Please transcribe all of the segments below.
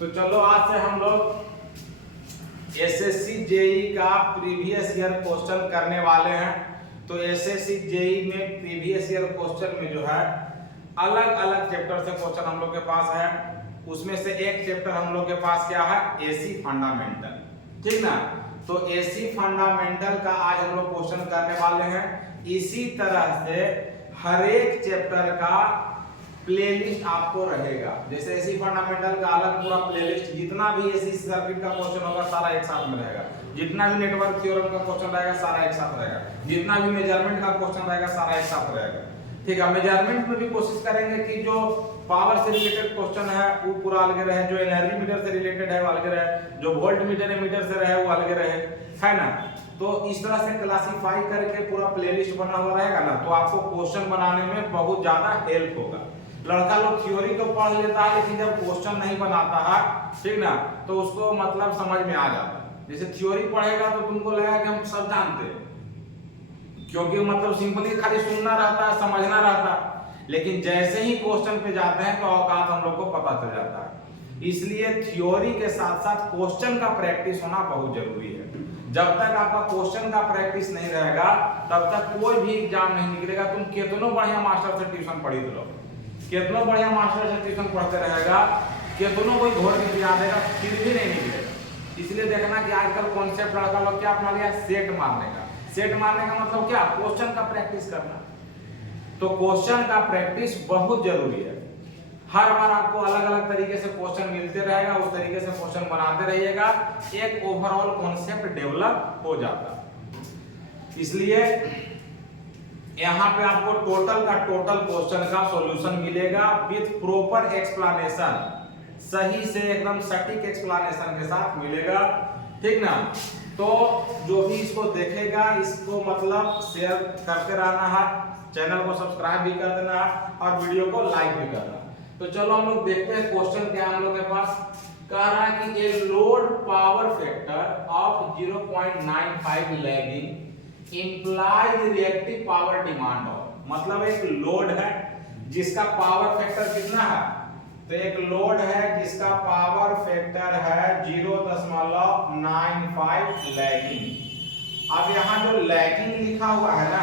तो चलो आज से हम लोग एसएससी जेई का प्रीवियस ईयर क्वेश्चन करने वाले हैं। तो एसएससी जेई में प्रीवियस ईयर क्वेश्चन में जो है अलग अलग चैप्टर से क्वेश्चन हम लोग के पास है। उसमें से एक चैप्टर हम लोग के पास क्या है, एसी फंडामेंटल, ठीक ना। तो एसी फंडामेंटल का आज हम लोग क्वेश्चन करने वाले हैं। इसी तरह से हर एक चैप्टर का प्लेलिस्ट आपको रहेगा। जैसे एसी फंडामेंटल का अलग पूरा प्लेलिस्ट, जितना भी एसी सर्किट का क्वेश्चन होगा सारा एक साथ में रहेगा, जितना भी नेटवर्क थ्योरम का क्वेश्चन रहेगा सारा एक साथ रहेगा, जितना भी मेजरमेंट का क्वेश्चन रहेगा सारा एक साथ रहेगा, ठीक है। मेजरमेंट में भी कोशिश करेंगे कि जो पावर से रिलेटेड क्वेश्चन है वो पूरा अलग रहे, जो एनर्जी मीटर से रिलेटेड है वो अलग रहे, जो वोल्ट मीटर एमीटर से रहे वो अलग रहे, है ना। तो इस तरह से क्लासिफाई करके पूरा प्लेलिस्ट बना हुआ रहेगा ना, तो आपको क्वेश्चन बनाने में बहुत ज्यादा हेल्प होगा। लड़का लोग थ्योरी तो पढ़ लेता है लेकिन जब क्वेश्चन नहीं बनाता है, ठीक ना, तो उसको मतलब समझ में आ जाता है। जैसे थ्योरी पढ़ेगा तो तुमको लगेगा कि हम सब जानते हैं, क्योंकि मतलब सिंपली खाली सुनना रहता है, समझना रहता है, लेकिन जैसे ही क्वेश्चन पे जाते हैं तो औकात हम लोग को पता चल जाता है। इसलिए थ्योरी के साथ साथ क्वेश्चन का प्रैक्टिस होना बहुत जरूरी है। जब तक आपका क्वेश्चन का प्रैक्टिस नहीं रहेगा तब तक कोई भी एग्जाम नहीं निकलेगा। तुम कितनों बढ़िया मास्टर से ट्यूशन पढ़ी दो, कितना बढ़िया मास्टर से ट्यूशन पढ़ते रहेगा, कितनों कोई घोर के गिरा देगा, फिर भी नहीं निकलेगा। इसलिए देखना कि आजकल कॉन्सेप्ट लड़का लोग क्या अपना लिया, सेट मारने का। सेट मारने का मतलब क्या, क्वेश्चन का प्रैक्टिस करना। तो क्वेश्चन का प्रैक्टिस बहुत जरूरी है। हर बार आपको अलग अलग तरीके से क्वेश्चन मिलते रहेगा, उस तरीके से क्वेश्चन बनाते रहिएगा, एक ओवरऑल कॉन्सेप्ट डेवलप हो जाता। इसलिए यहाँ पे आपको टोटल का टोटल क्वेश्चन का सॉल्यूशन मिलेगा विथ प्रॉपर एक्सप्लेनेशन, सही से एकदम सटीक एक्सप्लेनेशन के साथ मिलेगा, ठीक ना। तो जो भी इसको देखेगा इसको मतलब शेयर करते रहना है, चैनल को सब्सक्राइब भी कर देना है और वीडियो को लाइक भी करना। तो चलो हम लोग देखते हैं क्वेश्चन क्या हम लोग के पास। कह रहा है कि a load power factor of 0.95 lagging implies reactive power demand of, मतलब एक लोड है जिसका पावर फैक्टर कितना है, तो एक लोड है जिसका पावर फैक्टर है 0.95 लैगिंग। अब यहाँ जो लैगिंग लिखा हुआ है ना,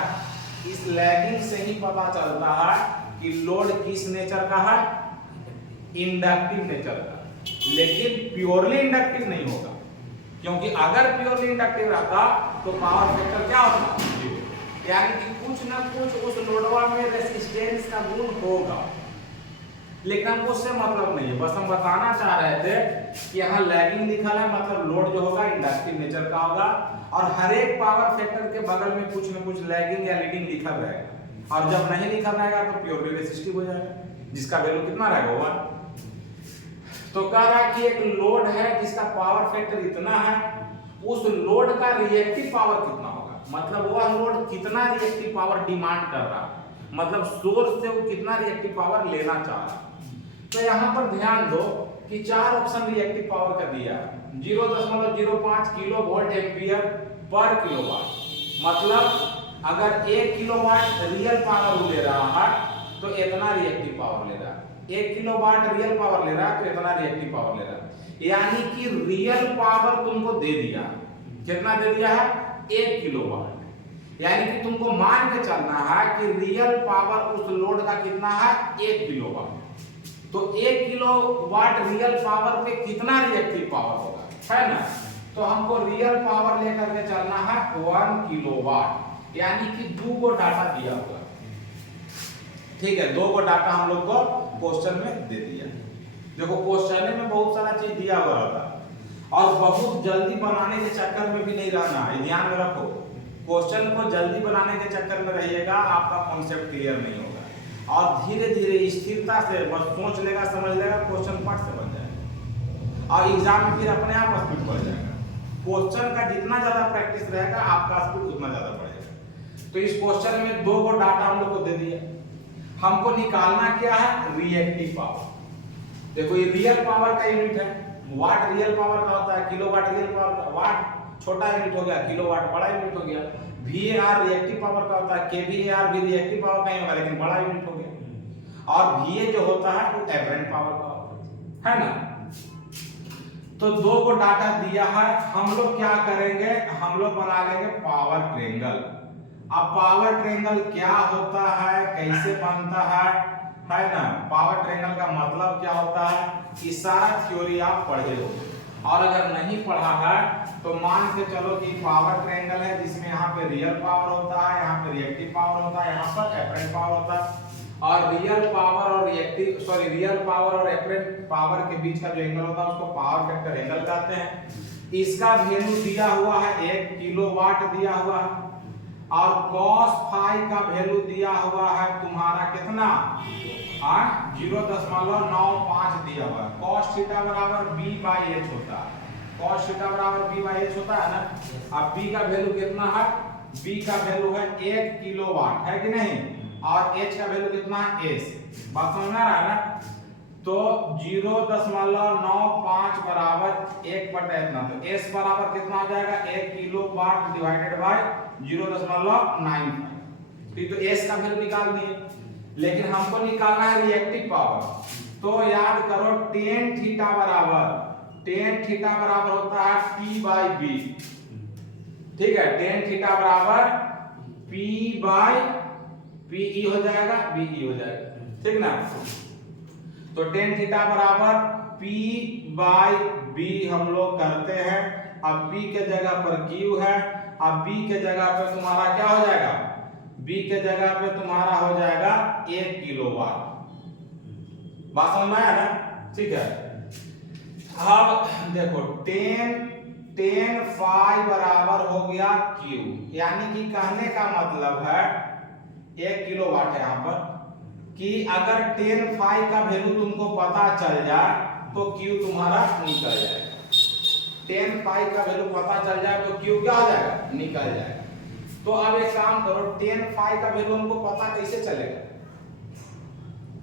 इस लैगिंग से ही पता चलता है कि लोड किस नेचर का है, इंडक्टिव नेचर का। लेकिन प्योरली इंडक्टिव नहीं होगा, क्योंकि अगर प्योरली इंडक्टिव रहता तो पावर फैक्टर क्या होता, यानी कि कुछ ना कुछ उस लोडवा में रेजिस्टेंस का गुण होगा। लेकिन हमको उससे मतलब नहीं है, बस हम बताना चाह रहे थे कि यहाँ लैगिंग लिखा है, मतलब लोड जो होगा इंडक्टिव नेचर का होगा, और हर एक पावर फैक्टर के बगल में कुछ ना कुछ लैगिंग या लीडिंग लिखा रहेगा, और जब नहीं लिखा रहेगा तो प्योरली रेजिस्टिव हो जाएगा, जिसका वैल्यू कितना रहेगा 1। तो कह रहा है कि एक लोड है जिसका पावर फैक्टर इतना है, उस लोड का रिएक्टिव पावर कितना होगा, मतलब वह लोड कितना रिएक्टिव पावर डिमांड कर रहा है, मतलब सोर्स से वो कितना रिएक्टिव पावर लेना चाह रहा है। तो यहाँ पर ध्यान दो कि 4 ऑप्शन रिएक्टिव पावर का दिया है। 0.05 kilo volt ampere per kilowatt, मतलब अगर 1 किलोवाट रियल पावर ले रहा है तो इतना रिएक्टिव पावर ले रहा है, 1 किलोवाट रियल पावर ले रहा है तो इतना रिएक्टिव पावर ले रहा है। यानी कि रियल पावर तुमको दे दिया, कितना दे दिया है, 1 किलोवाट। यानी कि तुमको मान के चलना है कि रियल पावर उस लोड का कितना है, 1 किलोवाट। तो 1 किलोवाट रियल पावर पे कितना रिएक्टिव पावर होगा, है ना। तो हमको रियल पावर लेकर के चलना है 1 किलोवाट, यानी कि 2 को डाटा दिया हुआ, ठीक है। 2 को डाटा हम लोग को क्वेश्चन में दे दिया। देखो क्वेश्चन में बहुत सारा चीज दिया हुआ रहता है, और बहुत जल्दी बनाने के चक्कर में भी नहीं रहना है, ध्यान में रखो। क्वेश्चन को जल्दी बनाने के चक्कर में रहिएगा, आपका कॉन्सेप्ट क्लियर नहीं होगा, और धीरे धीरे स्थिरता से बस सोच लेगा, समझ लेगा, क्वेश्चन फट से बन जाएगा, और एग्जाम में फिर अपने आप स्पीड बढ़ जाएगा। क्वेश्चन का जितना ज्यादा प्रैक्टिस रहेगा आपका स्पीड उतना ज्यादा बढ़ेगा। तो इस क्वेश्चन में 2 को डाटा हम लोग को दे दिया, हमको निकालना क्या है, रिएक्टिव पावर। देखो ये रियल पावर का यूनिट है, वाट रियल पावर का होता है, किलोवाट रियल पावर का, वाट छोटा यूनिट हो गया, किलोवाट बड़ा यूनिट हो गया। VAR रिएक्टिव पावर का होता है, kVAR भी रिएक्टिव पावर का ही होगा लेकिन बड़ा यूनिट हो गया। और VA जो होता है वो एवरेंट पावर का होता है ना। तो दो को डाटा दिया है, हम लोग क्या करेंगे, हम लोग बना लेंगे पावर ट्रायंगल। अब पावर ट्रायंगल क्या होता है, कैसे बनता है ना। पावर ट्रायंगल का मतलब क्या होता है, ये सारा थ्योरी आप पढ़े हो, और अगर नहीं पढ़ा है तो मान के चलो कि पावर ट्रायंगल है जिसमें यहाँ पे रियल पावर होता है, यहाँ पे रिएक्टिव पावर होता है, यहाँ पर एपरेंट पावर होता है। और रियल पावर और एपरेंट पावर के बीच का जो एंगल होता है उसको पावर फैक्टर एंगल कहते हैं। इसका वैल्यू दिया हुआ है 1 किलोवाट दिया हुआ है, और cos फाई का वैल्यू दिया हुआ है तुम्हारा कितना 0.95 दिया हुआ है। cos थीटा बराबर b/h होता है, cos थीटा बराबर b/h होता है ना। अब b का वैल्यू कितना है, b का वैल्यू है 1 किलोवाट, है कि नहीं, और h का वैल्यू कितना है s। बात समझ में आ रहा है ना। तो 0.95 बराबर 1 बटा इतना, तो s बराबर कितना आ जाएगा 1 किलोवाट डिवाइडेड बाय 0.95। ठीक, तो s का वैल्यू निकाल दिए, लेकिन हमको निकालना है रिएक्टिव पावर। तो याद करो tan थीटा बराबर होता है p/b। ठीक है, tan थीटा बराबर p/pe हो जाएगा, be हो जाएगा, ठीक ना। तो tan थीटा बराबर p/b हम लोग करते हैं। अब p के जगह पर q है, अब b के जगह पे तुम्हारा क्या हो जाएगा, b के जगह पे तुम्हारा हो जाएगा 1 किलोवाट। बात समझ में आया ना, ठीक है। अब देखो tan फाई बराबर हो गया q, यानी कि कहने का मतलब है 1 किलोवाट है यहाँ पर, कि अगर tan फाई का वैल्यू तुमको पता चल जाए तो q तुम्हारा निकल जाएगा। tan फाई का वैल्यू पता चल जाए तो q क्या हो जाएगा, निकल जाएगा। तो अब एक काम करो, tan फाई का वैल्यू हमको पता कैसे चलेगा,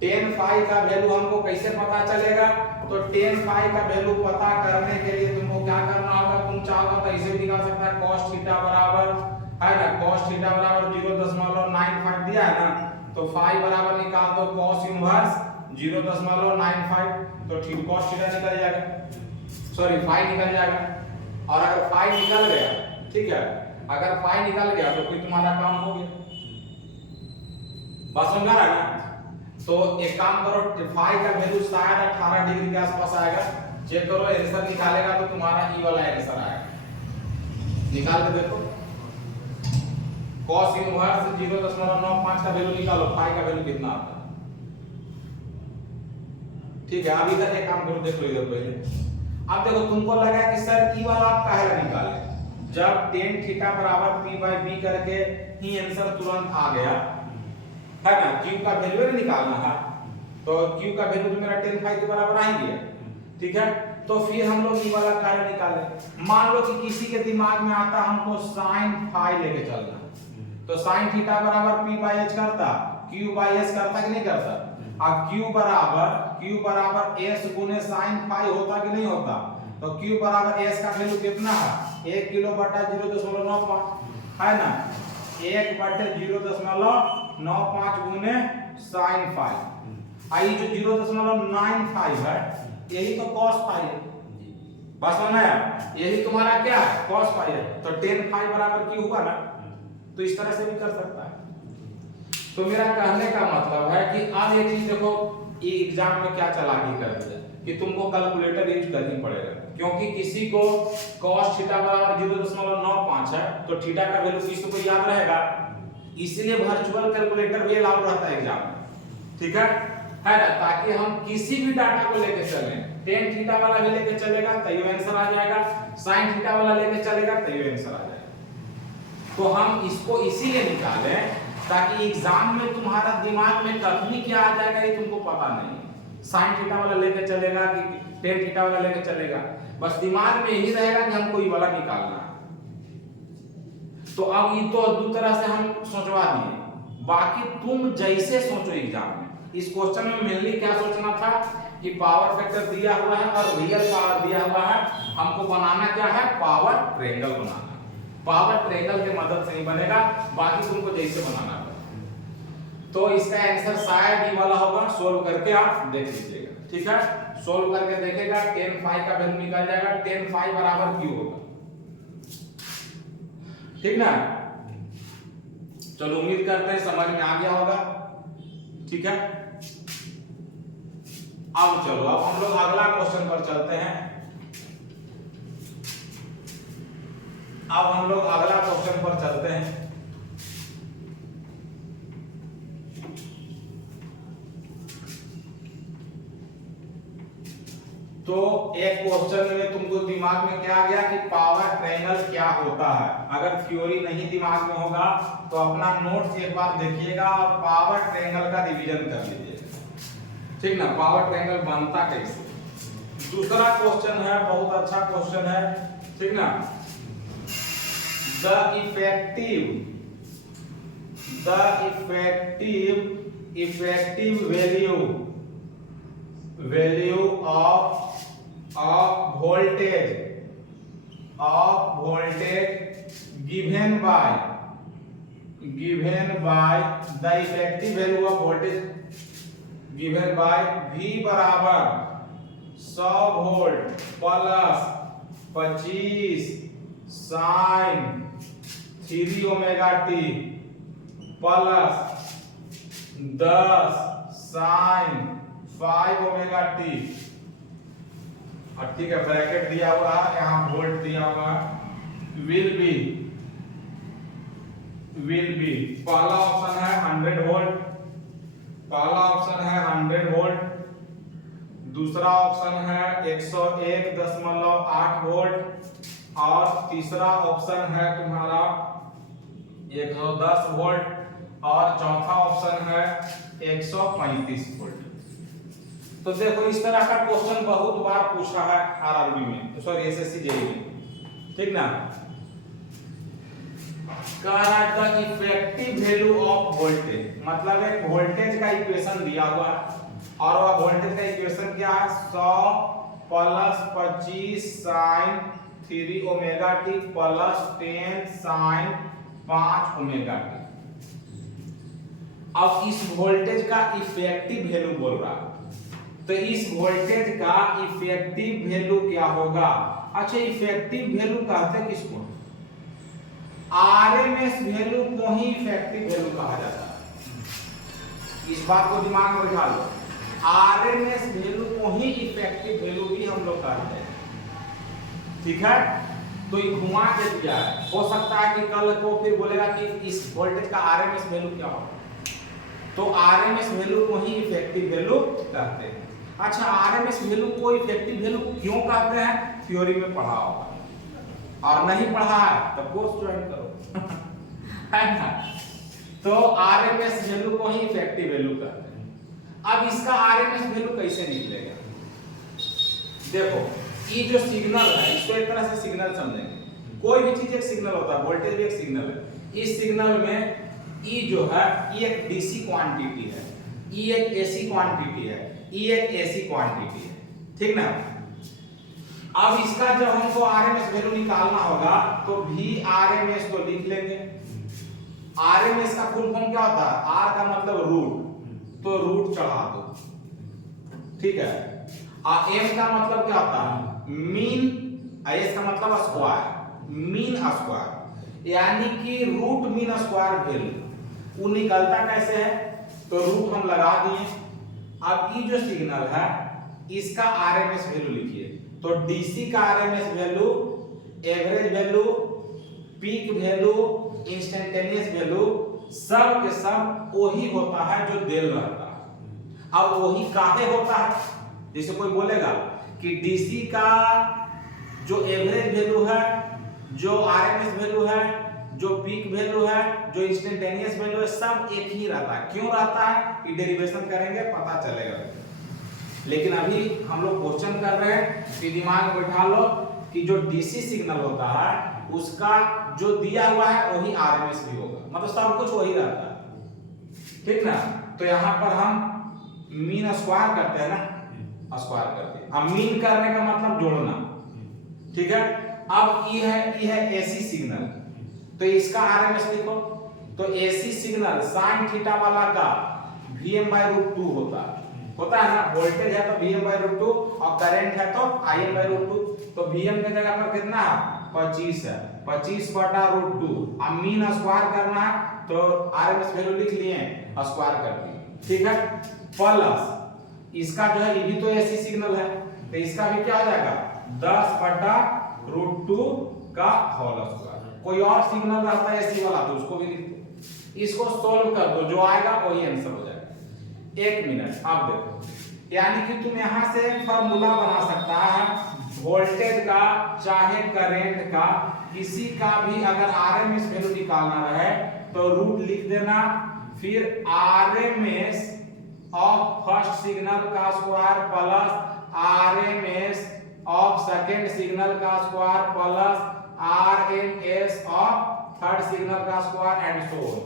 tan फाई का वैल्यू हमको कैसे पता चलेगा। तो tan फाई का वैल्यू पता करने के लिए तुमको क्या करना होगा, तुम चाहो तो ऐसे भी निकाल सकता है, cos थीटा बराबर है ना, cos थीटा बराबर 0.95 दिया है ना, तो फाई बराबर निकाल दो cos इनवर्स 0.95, तो ठीक cos थीटा निकल जाएगा, सॉरी फाई निकल जाएगा। और अगर फाई निकल गया, ठीक है, अगर फाई निकल गया तो फिर तुम्हारा काम हो गया। बात समझ आ रहा है ना। तो एक काम करो, फाई का वैल्यू शायद 18 डिग्री के आसपास आएगा, चेक करो, आंसर निकालेगा तो तुम्हारा ई वाला आंसर आएगा। निकाल के देखो, cos इनवर्स 0.95 का वैल्यू निकालो, फाई का वैल्यू कितना आता है। ठीक है, अब इधर एक काम करो, देख लो इधर पहले। अब देखो तुमको लगा कि सर ई वाला आप काहे निकाले, जब tan थीटा बराबर p/b करके ही आंसर तुरंत आ गया है ना, q का वैल्यू निकालना है, तो q का वैल्यू तो मेरा tan फाई के बराबर आ ही गया। ठीक है, तो फिर हम लोग ई वाला कार्य निकालें। मान लो कि किसी के दिमाग में आता हमको sin फाई लेके चलना, तो sin थीटा बराबर p/h करता, q/s करता कि नहीं करता। अब q बराबर s गुने sin फाई होता कि नहीं होता, तो q बराबर s का वैल्यू कितना है 1 किलो बटा 0.95 है ना, 1 बटे 0.95 गुने sin फाई। आई जो 0.95 है यही तो cos फाई है। बस समझ आया, यही तुम्हारा क्या है cos फाई है, तो tan फाई बराबर q हुआ ना। तो इस तरह से भी कर सकता है। तो मेरा कहने का मतलब है कि अब एक चीज देखो, एग्जाम में क्या चालाकी कर दिया कि तुमको कैलकुलेटर यूज करनी पड़ेगा, क्योंकि किसी को cos थीटा बराबर 0.95 है तो थीटा का वैल्यू किसी को याद रहेगा, इसलिए वर्चुअल कैलकुलेटर भी अलाउ रहता है एग्जाम में। ठीक है ना, ताकि हम किसी भी डाटा को लेके चलें, tan थीटा वाला भी लेके चलेगा तो ये आंसर आ जाएगा, sin थीटा वाला लेके चलेगा तो ये आंसर आ जाएगा। तो हम इसको इसीलिए निकालें ताकि एग्जाम में तुम्हारा दिमाग में कभी क्या आ जाएगा ये तुमको पता नहीं, sin थीटा वाला लेके चलेगा कि tan थीटा वाला लेके चलेगा, बस दिमाग में यही रहेगा कि हमको ये वाला निकालना है। तो अब ये तो दो तरह से हम सोचवा दिए, बाकी तुम जैसे सोचो एग्जाम में। इस क्वेश्चन में मेनली क्या सोचना था कि पावर फैक्टर दिया हुआ है और रियल पावर दिया हुआ है, हमको बनाना क्या है, पावर ट्रायंगल बनाना। पावर ट्रायंगल के मदद से ही बनेगा, बाकी तुमको जैसे बनाना है। तो इसका आंसर शायद ये वाला होगा, सोल्व करके आप देख लीजिएगा। ठीक है, सोल्व करके देखेगा, tan phi का वैल्यू निकल जाएगा, tan phi बराबर Q होगा, ठीक ना। चलो उम्मीद करते हैं समझ में आ गया होगा, ठीक है। अब चलो अब हम लोग अगला क्वेश्चन पर चलते हैं। अब हम लोग अगला क्वेश्चन पर चलते हैं। तो एक क्वेश्चन में तुमको दिमाग में क्या आ गया कि पावर ट्रायंगल क्या होता है। अगर थ्योरी नहीं दिमाग में होगा तो अपना नोट्स एक बार देखिएगा और पावर ट्रायंगल का रिवीजन कर लीजिएगा, ठीक ना। पावर ट्रायंगल बनता कैसे। दूसरा क्वेश्चन है, बहुत अच्छा क्वेश्चन है, ठीक ना। The effective value of voltage given by the effective value of voltage given by V बराबर 100 volt plus 25 sin 3 omega T plus 10 sin 5 omega T, और ठीक है ब्रैकेट दिया हुआ है, यहाँ वोल्ट दिया हुआ है, विल बी पहला ऑप्शन है 100 वोल्ट, पहला ऑप्शन है 100 वोल्ट, दूसरा ऑप्शन है 101.8 वोल्ट, और तीसरा ऑप्शन है तुम्हारा 110 वोल्ट, और चौथा ऑप्शन है 135 वोल्ट। तो देखो इस तरह का क्वेश्चन बहुत बार पूछा है आरआरबी में, सॉरी एसएससी जेईई में, ठीक ना। कह रहा है the effective value of voltage, मतलब एक वोल्टेज का इक्वेशन दिया हुआ है, और वह वोल्टेज का इक्वेशन क्या है 100 plus 25 sin 3 omega T plus 10 sin 5 omega T. अब इस वोल्टेज का इफेक्टिव वैल्यू बोल रहा है, तो इस वोल्टेज का इफेक्टिव वैल्यू क्या होगा। अच्छा इफेक्टिव वैल्यू कहते हैं किसको, आरएमएस वैल्यू को ही इफेक्टिव वैल्यू कहा जाता है। इस बात को दिमाग में बिठा लो, आरएमएस वैल्यू को ही इफेक्टिव वैल्यू भी हम लोग कहते हैं, ठीक है। तो ये घुमा के दिया है, हो सकता है कि कल को फिर बोलेगा कि इस वोल्टेज का आरएमएस वैल्यू क्या होगा, तो आरएमएस वैल्यू को ही इफेक्टिव वैल्यू कहते हैं। अच्छा आरएमएस वैल्यू को इफेक्टिव वैल्यू क्यों कहते हैं, थ्योरी में पढ़ा होगा, और नहीं पढ़ा है तो कोर्स ज्वाइन करो है ना। तो आरएमएस वैल्यू को ही इफेक्टिव वैल्यू कहते हैं। अब इसका आरएमएस वैल्यू कैसे निकलेगा, देखो ये जो सिग्नल है इसको एक तरह से सिग्नल समझेंगे, कोई भी चीज एक सिग्नल होता है, वोल्टेज भी एक सिग्नल है। इस सिग्नल में ई जो है ये एक डीसी क्वांटिटी है, ई एक एसी क्वांटिटी है, ई एक एसी क्वांटिटी है, ठीक ना। अब इसका जब हमको आरएमएस वैल्यू निकालना होगा तो भी आरएमएस तो लिख लेंगे। आरएमएस का फुल फॉर्म क्या होता है, आर का मतलब रूट, तो रूट चढ़ा दो, ठीक है। और एम का मतलब क्या होता है मीन, एस का मतलब स्क्वायर, मीन स्क्वायर, यानी कि रूट मीन स्क्वायर वैल्यू। वो निकलता कैसे है, तो रूट हम लगा दिए। अब ये जो सिग्नल है इसका आरएमएस वैल्यू लिखिए, तो डीसी का RMS value, average value, peak value, instantaneous value सब के सब वही होता है जो देल रहता है। अब वही काहे होता है, जैसे कोई बोलेगा कि डीसी का जो एवरेज वैल्यू है, जो आरएमएस वैल्यू है, जो पीक वैल्यू है, जो इंस्टेंटेनियस वैल्यू है, सब एक ही रहता है। क्यों रहता है ये डेरिवेशन करेंगे पता चलेगा, लेकिन अभी हम लोग क्वेश्चन कर रहे हैं कि दिमाग में बैठा लो कि जो डीसी सिग्नल होता है उसका जो दिया हुआ है वही आरएमएस भी होगा, मतलब सब कुछ वही रहता है, ठीक ना। तो यहाँ पर हम मीन स्क्वायर करते हैं ना, स्क्वायर करते हैं, अब मीन करने का मतलब जोड़ना, ठीक है। अब ये है एसी सिग्नल, तो इसका आरएमएस लिखो, तो एसी सिग्नल साइन थीटा वाला का Vm/√2 होता है, होता है ना, वोल्टेज है तो Vm/√2 और करंट है तो Im/√2। तो Vm के जगह पर कितना है 25 है, 25/√2। अब मीन स्क्वायर करना है तो RMS वैल्यू लिख लिए, स्क्वायर कर दिए, ठीक है। प्लस इसका जो है ये भी तो एसी सिग्नल है तो इसका भी क्या हो जाएगा 10/√2 का होल स्क्वायर। कोई और सिग्नल रहता है एसी वाला तो उसको भी लिख दो, इसको सोल्व कर दो, जो आएगा वही आंसर हो जाएगा। 1 मिनट, अब देखो, यानी कि तुम यहां से फार्मूला बना सकता है वोल्टेज का चाहे करंट का, किसी का भी अगर आरएमएस वैल्यू निकालना रहे तो रूट लिख देना, फिर आरएमएस ऑफ फर्स्ट सिग्नल का square plus RMS of second signal का square plus RMS of third signal का स्क्वायर एंड सो ऑन।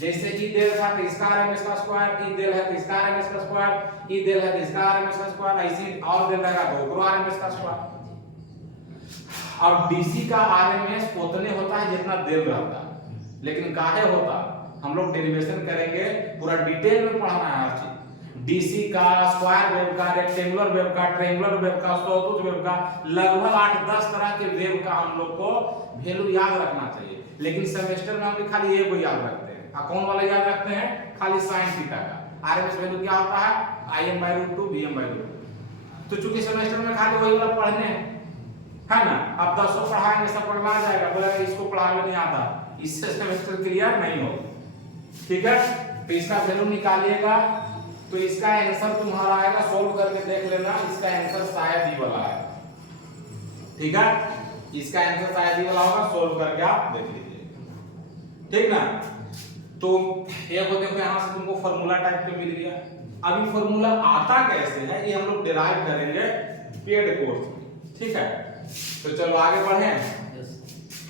जैसे ई देल था तो इसका आरएमएस का स्क्वायर, ई देल है तो इसका आरएमएस का स्क्वायर, ई देल है तो इसका आरएमएस का स्क्वायर, ऐसे और देल रहेगा तो ओकरो आरएमएस का स्क्वायर। अब डीसी का आरएमएस उतने होता है जितना देल रहता है, लेकिन काहे होता हम लोग डेरिवेशन करेंगे, पूरा डिटेल में पढ़ना है हर चीज। डीसी का, स्क्वायर वेव का, रेक्टेंगुलर वेव का, ट्रायंगुलर वेव का, सॉटूथ वेव का, लगभग 8-10 तरह के वेव का हम लोग को वैल्यू याद रखना चाहिए। लेकिन सेमेस्टर में हम खाली एक को याद रखते हैं, कौन वाला याद रखते हैं, खाली साइन थीटा का। आरएमएस वैल्यू क्या होता है Im/√2 Vm/√2। तो चूंकि सेमेस्टर में खाली वही वाला पढ़ने है ना, अब 10 पढ़ाएंगे सब पढ़वा जाएगा, बोला इसको पढ़ाने नहीं आता, इससे सेमेस्टर क्लियर नहीं होगा, ठीक है। तो इसका वैल्यू निकालिएगा तो इसका आंसर तुम्हारा आएगा, सोल्व करके देख लेना, इसका आंसर शायद ये वाला है, ठीक है। इसका आंसर शायद ये वाला होगा, सोल्व करके आप देख लीजिए, ठीक ना। तो एक होते हुए यहां से तुमको फार्मूला टाइप पे मिल गया। अभी फार्मूला आता कैसे है ये हम लोग डिराइव करेंगे पेड कोर्स में, ठीक है। तो चलो आगे बढ़ें।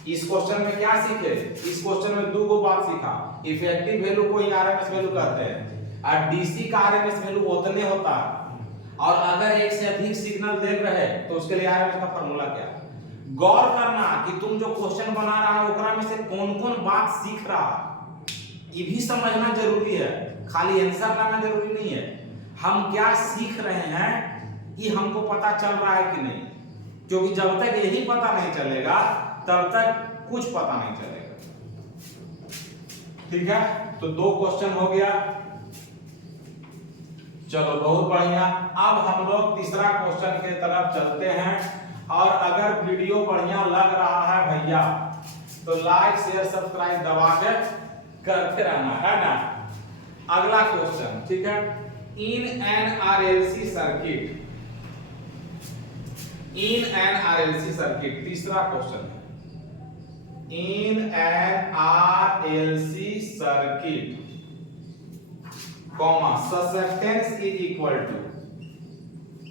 इस क्वेश्चन में क्या सीखे, इस क्वेश्चन में दो बात सीखा, इफेक्टिव वैल्यू को ही आरएमएस वैल्यू कहते हैं, और डीसी का आरएमएस वैल्यू उतने होता है, और अगर एक से अधिक सिग्नल दे रहे तो उसके लिए आरएमएस का फार्मूला क्या। गौर करना कि तुम जो क्वेश्चन बना रहा है ओकरा में से कौन-कौन बात सीख रहा है ये भी समझना जरूरी है, खाली आंसर लाना जरूरी नहीं है। हम क्या सीख रहे हैं ये हमको पता चल रहा है कि नहीं, क्योंकि जब तक यही पता नहीं चलेगा तब तक कुछ पता नहीं चलेगा, ठीक है। तो 2 क्वेश्चन हो गया, चलो बहुत बढ़िया। अब हम लोग तीसरा क्वेश्चन के तरफ चलते हैं, और अगर वीडियो बढ़िया लग रहा है भैया तो लाइक शेयर सब्सक्राइब दबा के करते रहना है ना। अगला क्वेश्चन, ठीक है। In an RLC circuit, in an RLC circuit, तीसरा क्वेश्चन है। In an RLC circuit, comma, susceptance is equal to,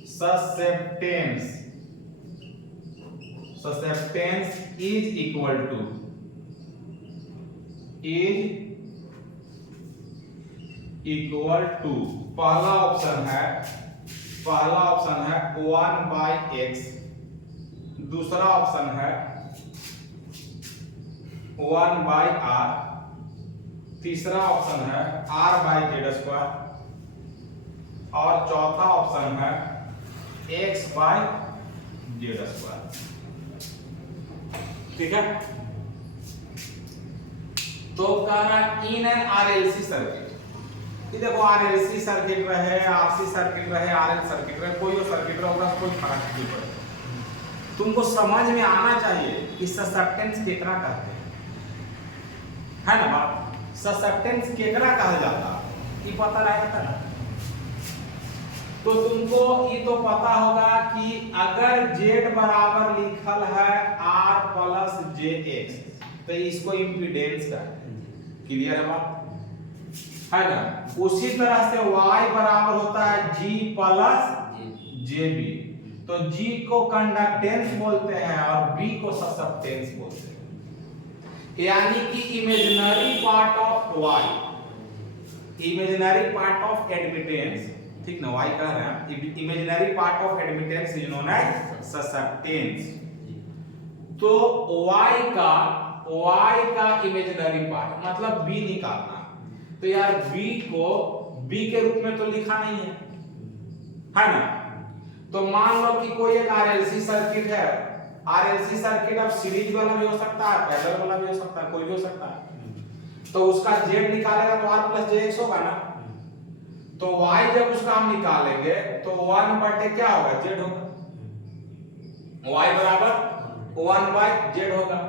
susceptance is equal to, is equal to, पहला ऑप्शन है 1/x, दूसरा ऑप्शन है 1/r, तीसरा ऑप्शन है r/z², और चौथा ऑप्शन है x/z², ठीक है। तो कह रहा है इन एन आरएलसी सर्किट, ये देखो आरएलसी सर्किट रहे, आरसी सर्किट रहे, आरएल सर्किट रहे, कोई सर्किट रहे, कोई फर्क नहीं पड़ेगा। तुमको समझ में आना चाहिए कि ससेप्टेंस केकरा कहते हैं, है ना बात। ससेप्टेंस केकरा कहा जाता है ये पता रहेगा ना। तो तुमको ये तो पता होगा कि अगर Z बराबर लिखल है R+jX तो इसको इम्पीडेंस कहते हैं, क्लियर है बात, है ना। उसी तरह से Y बराबर होता है G+jB, तो G को कंडक्टेंस बोलते हैं और B को ससेप्टेंस बोलते हैं। यानी कि imaginary part of Y, imaginary part of admittance, ठीक ना, Y कह रहे हैं, imaginary part of admittance is known as susceptance. तो Y का इमेजिनरी पार्ट मतलब B निकालना, तो यार B को B के रूप में तो लिखा नहीं है, है ना। तो मान लो कि कोई एक आरएलसी सर्किट है, आरएलसी सर्किट अब सीरीज वाला भी हो सकता है, पैरेलल वाला भी हो सकता है, कोई भी हो सकता है। तो उसका जेड निकालेगा तो आर प्लस जे एक्स होगा ना। तो y जब उसका हम निकालेंगे तो 1 बटे क्या होगा, z होगा। y बराबर 1 बाय z होगा।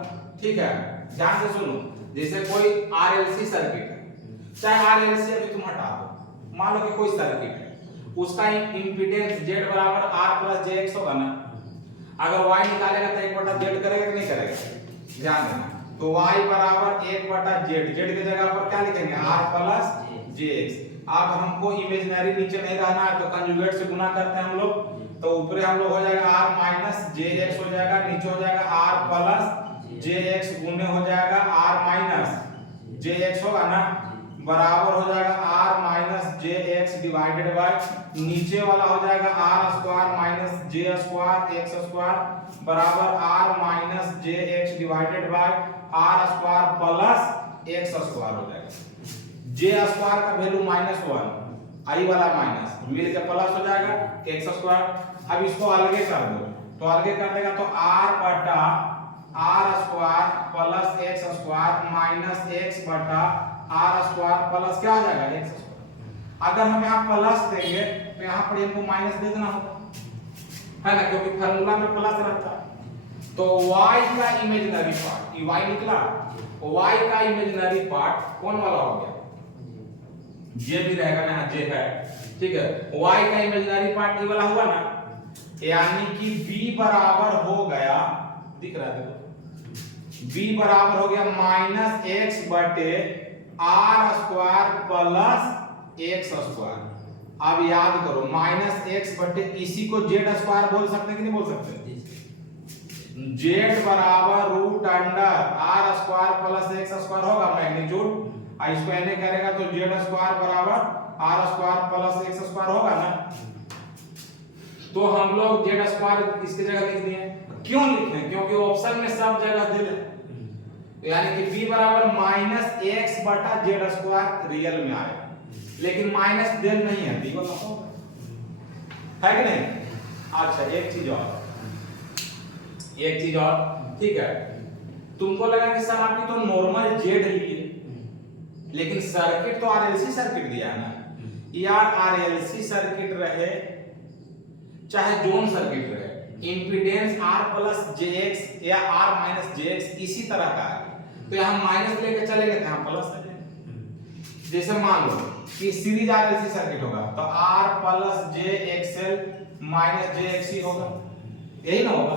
ठीक है, ध्यान से सुनो। जैसे कोई आरएलसी सर्किट है, चाहे आरएलसी अभी तुम हटा दो, मान लो कि कोई सर्किट है, उसका इंपीडेंस z बराबर r प्लस jx होगा ना। अगर y निकालेगा तो 1 बटा z करेगा कि नहीं करेगा, ध्यान देना। तो y बराबर 1 बटा z, z की जगह पर क्या लिखेंगे, r प्लस jx। अब हमको इमेजिनरी नीचे नहीं रहना है तो कंजुगेट से गुना करते हैं हम लोग, तो ऊपर हम लोग हो जाएगा r माइनस jx हो जाएगा, नीचे हो जाएगा r प्लस jx गुने हो जाएगा r माइनस jx होगा ना, बराबर हो जाएगा r minus jx divided by नीचे वाला हो जाएगा r square minus j square x square बराबर r minus jx divided by r square plus x square हो जाएगा। j स्क्वायर का वैल्यू -1, i वाला माइनस मिल के प्लस हो जाएगा x स्क्वायर। अब इसको अलगे कर दो, तो अलगे कर देगा तो r बटा r square plus x square minus x बटा r स्क्वायर प्लस क्या हो जाएगा x स्क्वायर। अगर हम यहाँ प्लस देंगे तो यहाँ पर इनको माइनस दे देना होगा, है ना, क्योंकि फार्मूला में प्लस रहता है। तो y का इमेजिनरी पार्ट, ये y निकला, y का इमेजिनरी पार्ट कौन वाला हो गया, j भी रहेगा ना, j है। ठीक है, y का इमेजिनरी पार्ट ये वाला हुआ ना, यानी कि b बराबर हो गया, दिख रहा है देखो, b बराबर हो गया माइनस x बटे r square plus x square. अब याद करो माइनस x बटे, इसी को z स्क्वायर बोल सकते हैं कि नहीं बोल सकते, z बराबर root under r square plus x square होगा मैग्नीट्यूड, इसको n करेगा तो z स्क्वायर बराबर r square plus x square होगा ना। तो हम लोग z स्क्वायर इसकी जगह लिख दिए, क्यों लिखे, क्योंकि ऑप्शन में सब जगह दिल है, यानी कि b बराबर माइनस x बटा z स्क्वायर रियल में आएगा, लेकिन माइनस दिल नहीं है, b वाला है कि नहीं। अच्छा एक चीज और, ठीक है, तुमको लगा कि सर आपने तो नॉर्मल जेड लिए, लेकिन सर्किट तो आरएलसी सर्किट दिया है ना। यार आरएलसी सर्किट रहे चाहे जोन सर्किट रहे, इंपीडेंस r प्लस jx या r माइनस jx इसी तरह का है, तो यहाँ माइनस लेके चलेंगे तो यहाँ प्लस आ जाएगा। जैसे मान लो कि सीरीज आरएलसी सर्किट होगा तो r plus jxl minus jxc होगा, यही ना होगा।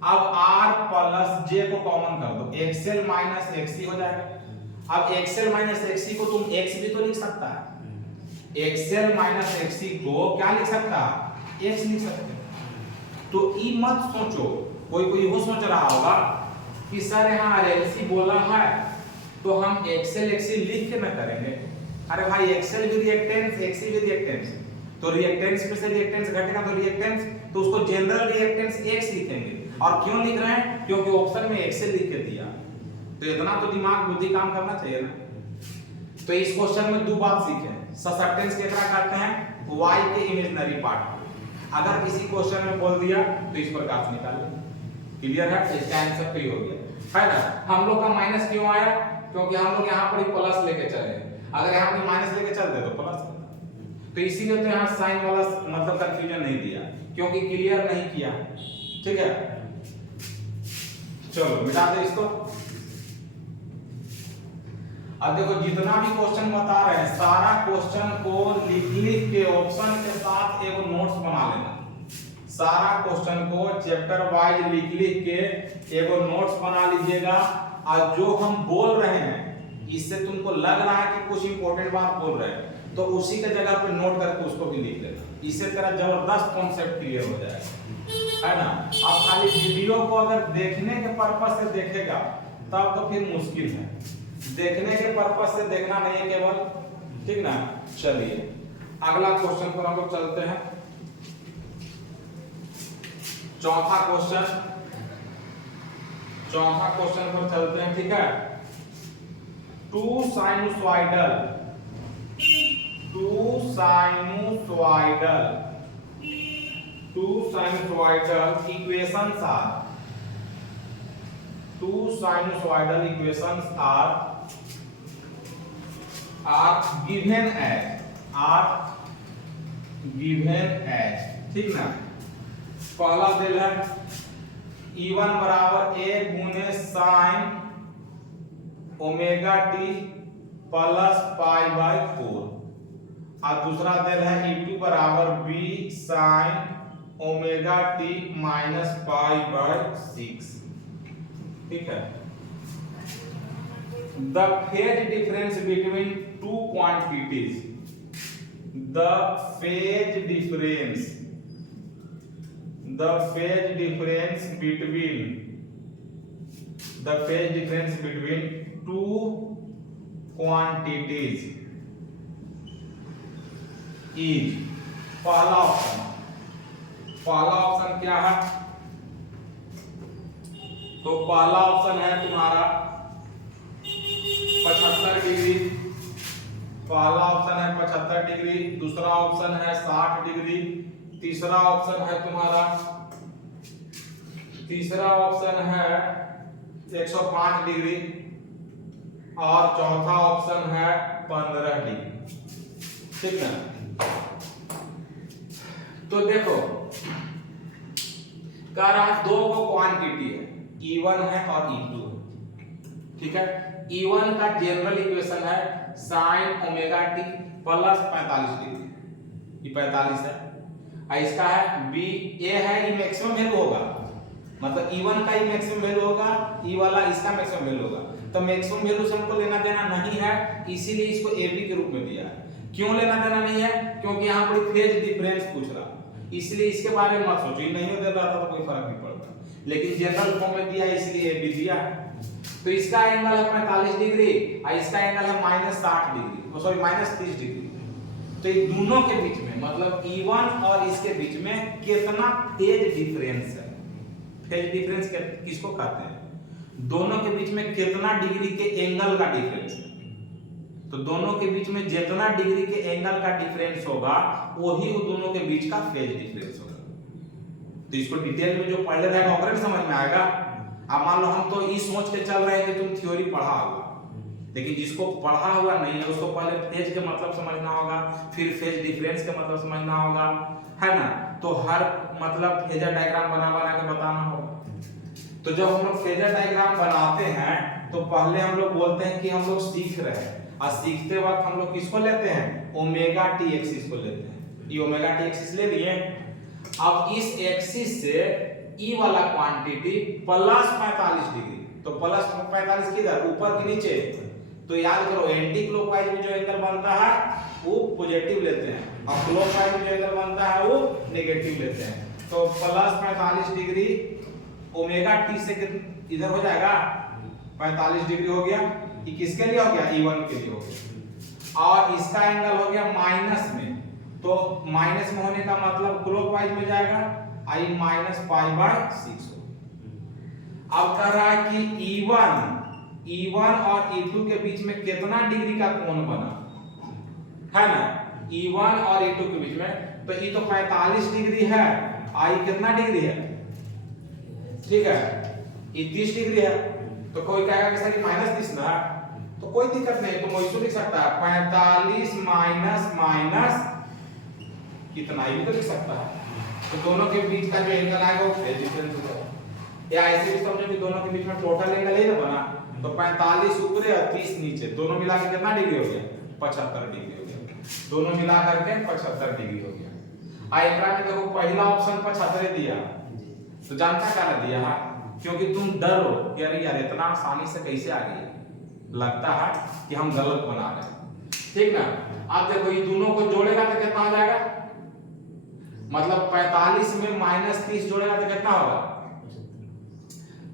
अब r प्लस j को कॉमन कर दो, xl माइनस xc हो जाएगा। अब xl माइनस xc को तुम x भी तो लिख सकता है, xl माइनस xc को क्या लिख सकता है, x लिख सकते हैं। तो ई मत सोचो, कोई वो सोच रहा होगा कि सर यहाँ आरएलसी बोला है तो हम xl xc लिख के ना करेंगे। अरे भाई xl भी रिएक्टेंस, xc भी रिएक्टेंस, तो रिएक्टेंस में से रिएक्टेंस घटेगा तो रिएक्टेंस, तो उसको जनरल रिएक्टेंस x लिखेंगे। और क्यों लिख रहे हैं, क्योंकि ऑप्शन में xl लिख के दिया, तो इतना तो दिमाग बुद्धि काम करना चाहिए ना। तो इस क्वेश्चन में दो बात सीखे, ससेप्टेंस केकरा कहते हैं, y के इमेजिनरी पार्ट। अगर किसी क्वेश्चन में बोल दिया तो इस प्रकार से निकाल लें, क्लियर है, इसका आंसर सही हो गया, है ना। हम लोग का माइनस क्यों आया, क्योंकि हम लोग यहाँ पर प्लस लेके चले, अगर यहाँ पे माइनस लेके चलते तो प्लस, तो इसीलिए तो यहाँ साइन वाला मतलब कंफ्यूजन नहीं दिया, क्योंकि क्लियर नहीं किया। ठीक है, चलो मिटा दे इसको। अब देखो जितना भी क्वेश्चन बता रहे हैं सारा क्वेश्चन को लिख के ऑप्शन के साथ एक नोट्स बना लेना, सारा क्वेश्चन को चैप्टर वाइज लिख के एक नोट्स बना लीजिएगा। और जो हम बोल रहे हैं इससे तुमको लग रहा है कि कुछ इंपॉर्टेंट बात बोल रहे हैं तो उसी के जगह पे नोट करके उसको भी लिख लेना, इससे तेरा जबरदस्त कॉन्सेप्ट क्लियर हो जाएगा, है ना। अब खाली वीडियो को अगर देखने के पर्पस से देखेगा तब तो फिर मुश्किल है, देखने के पर्पस से देखना नहीं है केवल, ठीक ना। चलिए अगला क्वेश्चन पर हम लोग चलते हैं, चौथा क्वेश्चन पर चलते हैं, ठीक है। Two sinusoidal two sinusoidal equations are given as ठीक ना। पहला दिल है E1 बराबर a गुने sine omega T plus pi by 4 और दूसरा दिल है E2 बराबर b sine omega T minus pi by 6। ठीक है। The phase difference between two quantities, the phase difference between two quantities is पहला ऑप्शन क्या है? तो पहला ऑप्शन है तुम्हारा 75 डिग्री, पहला ऑप्शन है 75 डिग्री, दूसरा ऑप्शन है 60 डिग्री, तीसरा ऑप्शन है 105 डिग्री और चौथा ऑप्शन है 15 डिग्री। ठीक है। तो देखो कह रहा दो को क्वांटिटी है, E1 है और E2 है। ठीक है। E1 का जनरल इक्वेशन है sine omega T plus 45 degree, ये 45 है। इसका है बी ए है, ये मैक्सिमम वैल्यू होगा, मतलब E1 का ही मैक्सिमम वैल्यू होगा, E वाला इसका मैक्सिमम वैल्यू होगा। तो मैक्सिमम वैल्यू से हमको लेना देना नहीं है, इसीलिए इसको AB के रूप में दिया है। क्यों लेना देना नहीं है? क्योंकि यहाँ पर फेज डिफरेंस पूछ रहा, इसलिए इसके बारे में मत सोचो, नहीं दे रहा था तो कोई फर्क नहीं पड़ता, लेकिन जनरल फॉर्म में दिया इसलिए AB दिया। तो इसका एंगल है 45 डिग्री और इसका एंगल है -60 डिग्री, सॉरी -30 डिग्री। तो ये दोनों के बीच में मतलब E1 और इसके बीच में कितना फेज डिफरेंस है? फेज डिफरेंस किसको कहते हैं? दोनों के बीच में कितना डिग्री के एंगल का डिफरेंस है। तो दोनों के बीच में जितना डिग्री के एंगल का डिफरेंस होगा वही वो दोनों के बीच का फेज डिफरेंस होगा। तो इसको डिटेल में जो पढ़ ले रहेगा ओकरे समझ में आएगा। अब मान लो हम तो ये सोच के चल रहे हैं कि तुम थ्योरी पढ़ा होगा, लेकिन जिसको पढ़ा हुआ नहीं है उसको पहले फेज के मतलब समझना होगा, फिर फेज डिफरेंस के मतलब समझना होगा, है ना। तो हर मतलब फेजर डायग्राम बना के बताना होगा। तो जब हम लोग फेजर डायग्राम बनाते हैं तो पहले हम लोग बोलते हैं कि हम लोग सीख रहे हैं, और सीखते वक्त हम लोग किसको लेते हैं? ओमेगा टी एक्सिस को लेते हैं। ये ओमेगा टी एक्सिस ले लिए। अब इस एक्सिस से ई वाला क्वांटिटी प्लस 45 डिग्री, तो प्लस 45 किधर? ऊपर के नीचे। तो याद करो एंटी क्लॉकवाइज में जो एंगल बनता है वो पॉजिटिव लेते हैं, और क्लॉकवाइज में जो एंगल बनता है वो नेगेटिव लेते हैं। तो प्लस 45 डिग्री ओमेगा टी से इधर हो जाएगा 45 डिग्री हो गया। ये किसके लिए हो गया? E1 के लिए हो गया। और इसका एंगल हो गया माइनस में, तो माइनस में होने का मतलब क्लॉकवाइज में जाएगा, आई -π/6 हो। अब कह रहा है कि E1 और E2 के बीच में कितना डिग्री का कोण बना, है ना। E1 और E2 के बीच में, तो ये तो 45 डिग्री है, आई कितना डिग्री है? ठीक है, ये 30 डिग्री है। तो कोई कहेगा कि सर ये -30 ना, तो कोई दिक्कत नहीं, तो मैं इसको लिख सकता है 45 माइनस कितना, ये तो लिख सकता है। तो दोनों के बीच का जो एंगल आएगा वो फेज डिफरेंस होगा। या ऐसे भी समझो कि दोनों के बीच में टोटल एंगल है ना बना, तो 45 ऊपर और 30 नीचे, दोनों मिला के कितना डिग्री हो गया? 75 डिग्री हो गया। दोनों मिला करके 75 डिग्री हो गया। एकरा में देखो पहला ऑप्शन 75 दिया, तो जानता क्या दिया है? क्योंकि तुम डरो कि अरे यार इतना आसानी से कैसे आ गई, लगता है कि हम गलत बना रहे हैं। ठीक ना। अब देखो ये दोनों को जोड़ेगा तो कितना हो जाएगा? मतलब 45 में -30 जोड़ेगा तो कितना होगा?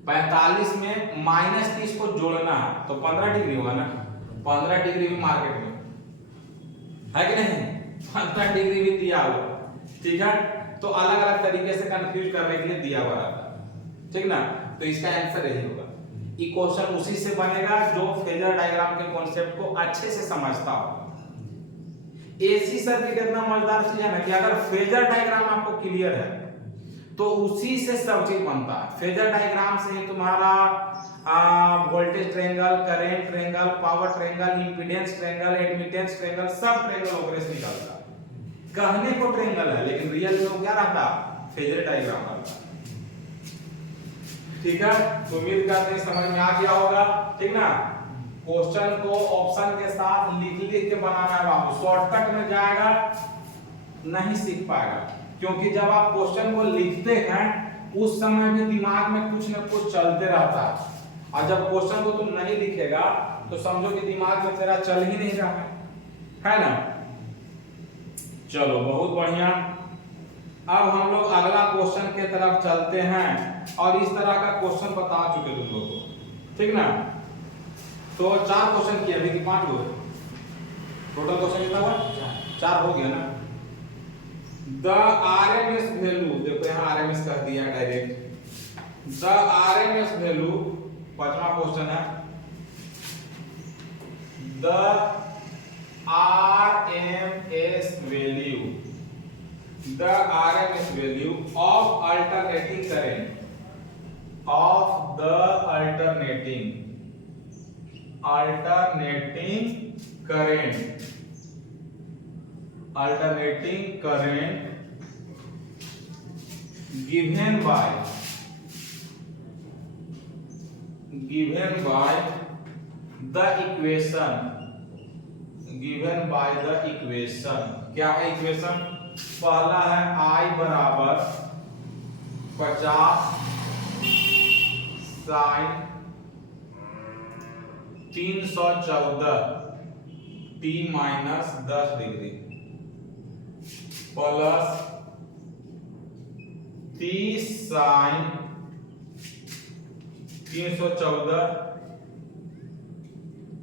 45 में -30 को जोड़ना है तो 15 डिग्री होगा ना। 15 डिग्री भी मार्केट में है कि नहीं? 15 डिग्री भी दिया हुआ, ठीक है। तो अलग अलग तरीके से कंफ्यूज करने के लिए दिया हुआ रहता है, ठीक ना। तो इसका आंसर यही होगा। ये क्वेश्चन उसी से बनेगा जो फेजर डायग्राम के कॉन्सेप्ट को अच्छे से समझता हो। एसी सर की कितना मजेदार चीज है ना कि अगर फेजर डायग्राम आपको क्लियर है तो उसी से सब चीज बनता है। फेजर डायग्राम से ही तुम्हारा voltage triangle, current triangle, power triangle, impedance triangle, admittance triangle, सब ट्रायंगल वगैरह से निकलता है। कहने को ट्रायंगल है लेकिन रियल में क्या रहता, फेजर डायग्राम रहता। ठीक है, तो उम्मीद करते हैं समझ में आ गया होगा। ठीक ना, क्वेश्चन को ऑप्शन के साथ लिख के बनाना है बाबू, शॉर्टकट में जाएगा नहीं सीख पाएगा, क्योंकि जब आप क्वेश्चन को लिखते हैं उस समय भी दिमाग में कुछ न कुछ चलते रहता है, और जब क्वेश्चन को तुम नहीं लिखेगा तो समझो कि दिमाग में तेरा चल ही नहीं रहा है ना। चलो बहुत बढ़िया, अब हम लोग अगला क्वेश्चन के तरफ चलते हैं, और इस तरह का क्वेश्चन बता चुके तुम लोग को। ठीक ना, तो 4 क्वेश्चन किए, अभी कि 5 हुए टोटल? क्वेश्चन कितना हुआ? 4 हो गया ना। द आरएमएस वैल्यू, देखो यहाँ आरएमएस कर दिया डायरेक्ट। द आरएमएस वैल्यू, 5वां क्वेश्चन है, the RMS value, the RMS value of alternating current, of the alternating current, alternating current given by the equation, given by the equation। क्या है equation? पहला है I बराबर 50 sin 314 t minus 10 degree plus 30 sin 314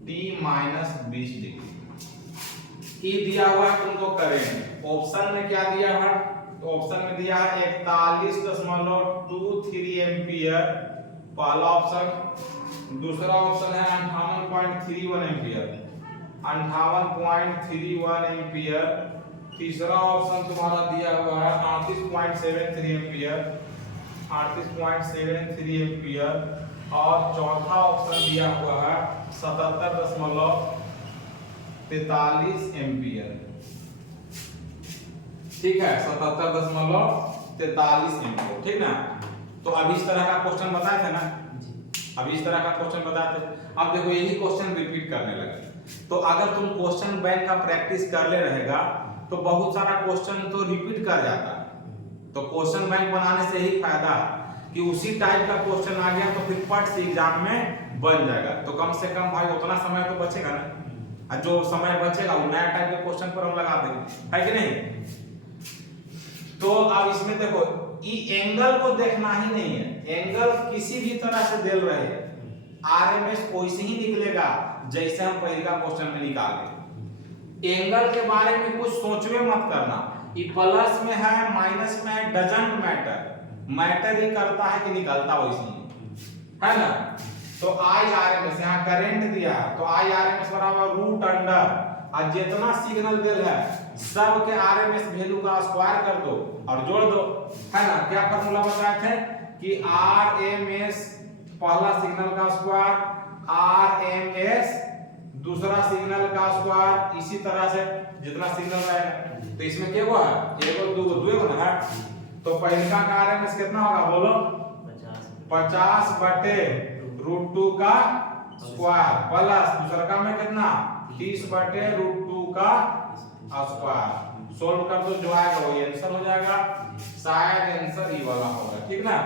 t minus 20 degree. ये दिया हुआ है तुमको करंट। ऑप्शन में क्या दिया है? तो ऑप्शन में दिया है 41.23 एम्पियर, पहला ऑप्शन। दूसरा ऑप्शन है 58.31 एम्पियर, 58.31 एम्पियर। तीसरा ऑप्शन तुम्हारा दिया हुआ है 38.73 एम्पियर, 38.73 एम्पियर। और चौथा ऑप्शन दिया हुआ है 77.43 एम्पियर। ठीक है, 77.43 एम्पियर। ठीक ना, तो अब इस तरह का क्वेश्चन बताए थे ना, अब इस तरह का क्वेश्चन बताते। अब देखो यही क्वेश्चन रिपीट करने लगे, तो अगर तुम क्वेश्चन बैंक का प्रैक्टिस कर ले रहेगा तो बहुत सारा क्वेश्चन तो रिपीट कर जाता है। तो क्वेश्चन बैंक बनाने से ही फायदा है कि उसी टाइप का क्वेश्चन आ गया तो फिर पट से एग्जाम में बन जाएगा। तो कम से कम भाई उतना समय तो बचेगा ना, और जो समय बचेगा वो नया टाइप के क्वेश्चन पर हम लगा देंगे, है कि नहीं। तो अब इसमें देखो ई एंगल को देखना ही नहीं है, एंगल किसी भी तरह से दे रहे हैं, आरएमएस वैसे ही निकलेगा जैसे हम पहले का क्वेश्चन में निकाले। एंगल के बारे में कुछ सोचवे मत करना, ये प्लस में है माइनस में है, डजंट मैटर, मैटर ही करता है कि निकलता वैसे ही है ना। तो आई आरएमएस यहाँ करंट दिया है, तो आई आरएमएस बराबर रूट अंडर, और जितना सिग्नल दिल है सब के आरएमएस वैल्यू का स्क्वायर कर दो और जोड़ दो, है ना। क्या फार्मूला बताए थे कि आरएमएस पहला सिग्नल का स्क्वायर, आरएमएस दूसरा सिग्नल का स्क्वायर, इसी तरह से जितना सिग्नल रहेगा। तो इसमें क्या हुआ है, एक और दो ना है। तो पहले का आरएमएस कितना होगा बोलो? 50/√2 का स्क्वायर, प्लस दूसरा का में कितना 30/√2 का स्क्वायर। सोल्व कर दो, जो आएगा वही आंसर हो जाएगा। शायद आंसर ये वाला होगा, ठीक ना,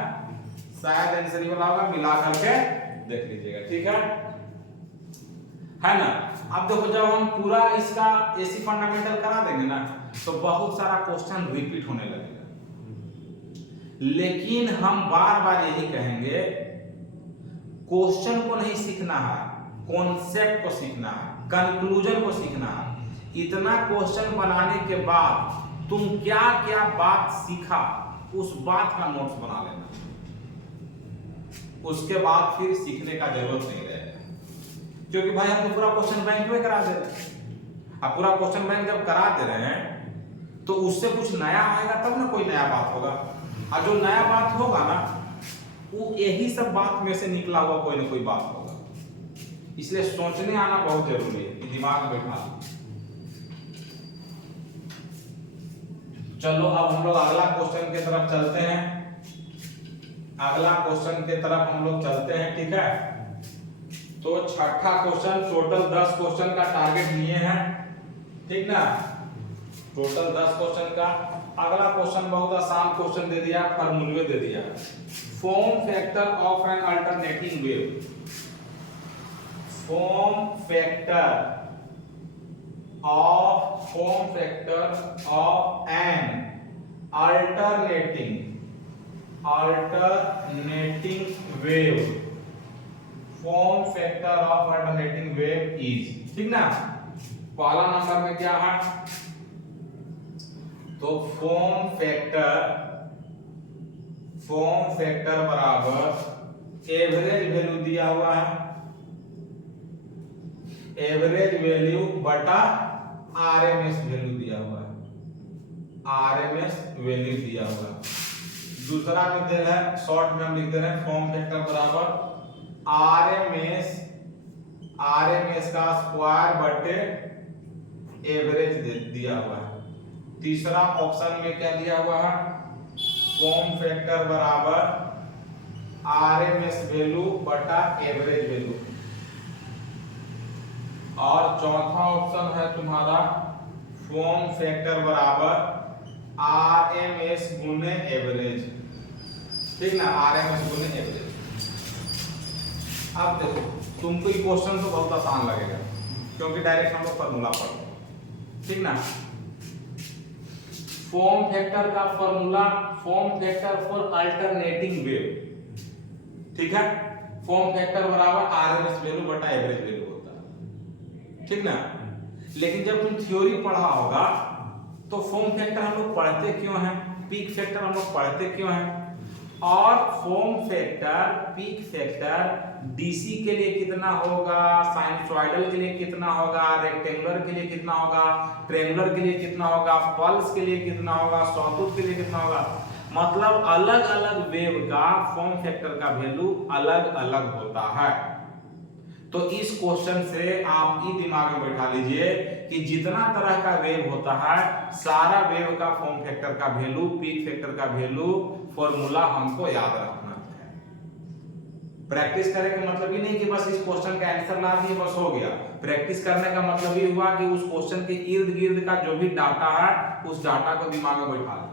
शायद आंसर ये वाला होगा, मिला करके देख लीजिएगा, ठीक है ना। अब देखो जब हम पूरा इसका एसी फंडामेंटल करा देंगे ना तो बहुत सारा क्वेश्चन रिपीट होने लगेगा, लेकिन हम बार बार यही कहेंगे क्वेश्चन को नहीं सीखना है, कॉन्सेप्ट को सीखना है, कंक्लूजन को सीखना है। इतना क्वेश्चन बनाने के बाद तुम क्या क्या बात सीखा उस बात का नोट्स बना लेना, उसके बाद फिर सीखने का जरूरत नहीं रहेगा। क्योंकि भाई हम तो पूरा क्वेश्चन बैंक में करा दे रहे हैं, अब पूरा क्वेश्चन बैंक जब करा दे रहे हैं तो उससे कुछ नया आएगा तब ना कोई नया बात होगा। और जो नया बात होगा ना वो यही सब बात में से निकला हुआ कोई ना कोई बात होगा। इसलिए सोचने आना बहुत जरूरी है कि दिमाग में बैठा। चलो अब हम लोग अगला क्वेश्चन की तरफ चलते हैं। अगला क्वेश्चन की तरफ हम लोग चलते हैं, ठीक है। तो छठा क्वेश्चन, टोटल 10 क्वेश्चन का टारगेट लिए हैं, ठीक ना। टोटल 10 क्वेश्चन का। अगला क्वेश्चन बहुत आसान क्वेश्चन दे दिया, फार्मूले दे दिया। Form factor of N alternating wave. Form factor of N alternating wave. Form factor of alternating wave is, ठीक ना। पहला नंबर में क्या है, तो फॉर्म फैक्टर बराबर एवरेज वैल्यू दिया हुआ है, एवरेज वैल्यू बटा आरएमएस वैल्यू दिया हुआ है, आरएमएस वैल्यू दिया हुआ है। दूसरा में दे है, शॉर्ट में हम लिख दे रहे हैं फॉर्म फैक्टर बराबर आरएमएस का स्क्वायर बटे एवरेज दिया हुआ है। तीसरा ऑप्शन में क्या दिया हुआ है, फॉर्म फैक्टर बराबर आरएमएस वैल्यू बटा एवरेज वैल्यू। और चौथा ऑप्शन है तुम्हारा फॉर्म फैक्टर बराबर आरएमएस गुने एवरेज, ठीक ना, आरएमएस गुने एवरेज। अब देखो तुमको ये क्वेश्चन तो बहुत आसान लगेगा क्योंकि डायरेक्ट हम लोग फॉर्मूला पढ़ते हैं, ठीक ना। फॉर्म फैक्टर का formula, form factor for alternating wave, ठीक है। फॉर्म फैक्टर बराबर आरएमएस वैल्यू बटा एवरेज वैल्यू होता है, ठीक ना। लेकिन जब तुम थ्योरी पढ़ा होगा तो फॉर्म फैक्टर हम लोग पढ़ते क्यों हैं, पीक फैक्टर हम लोग पढ़ते क्यों हैं, और form factor, peak factor DC के लिए कितना होगा, साइनसॉइडल के लिए कितना होगा, रेक्टेंगुलर के लिए कितना होगा, ट्रायंगुलर के लिए कितना होगा, पल्स के लिए कितना होगा, सॉटूथ के लिए कितना होगा। मतलब अलग अलग वेव का फॉर्म फैक्टर का वैल्यू अलग अलग होता है। तो इस क्वेश्चन से आप ये दिमाग में बैठा लीजिए कि जितना तरह का वेव होता है सारा वेव का फॉर्म फैक्टर का वैल्यू, पीक फैक्टर का वैल्यू, फॉर्मूला हमको याद रखना है। प्रैक्टिस करने का मतलब ये नहीं कि बस इस क्वेश्चन का आंसर ला दिए बस हो गया। प्रैक्टिस करने का मतलब ये हुआ कि उस क्वेश्चन के इर्द गिर्द का जो भी डाटा है उस डाटा को दिमाग में बैठा लो।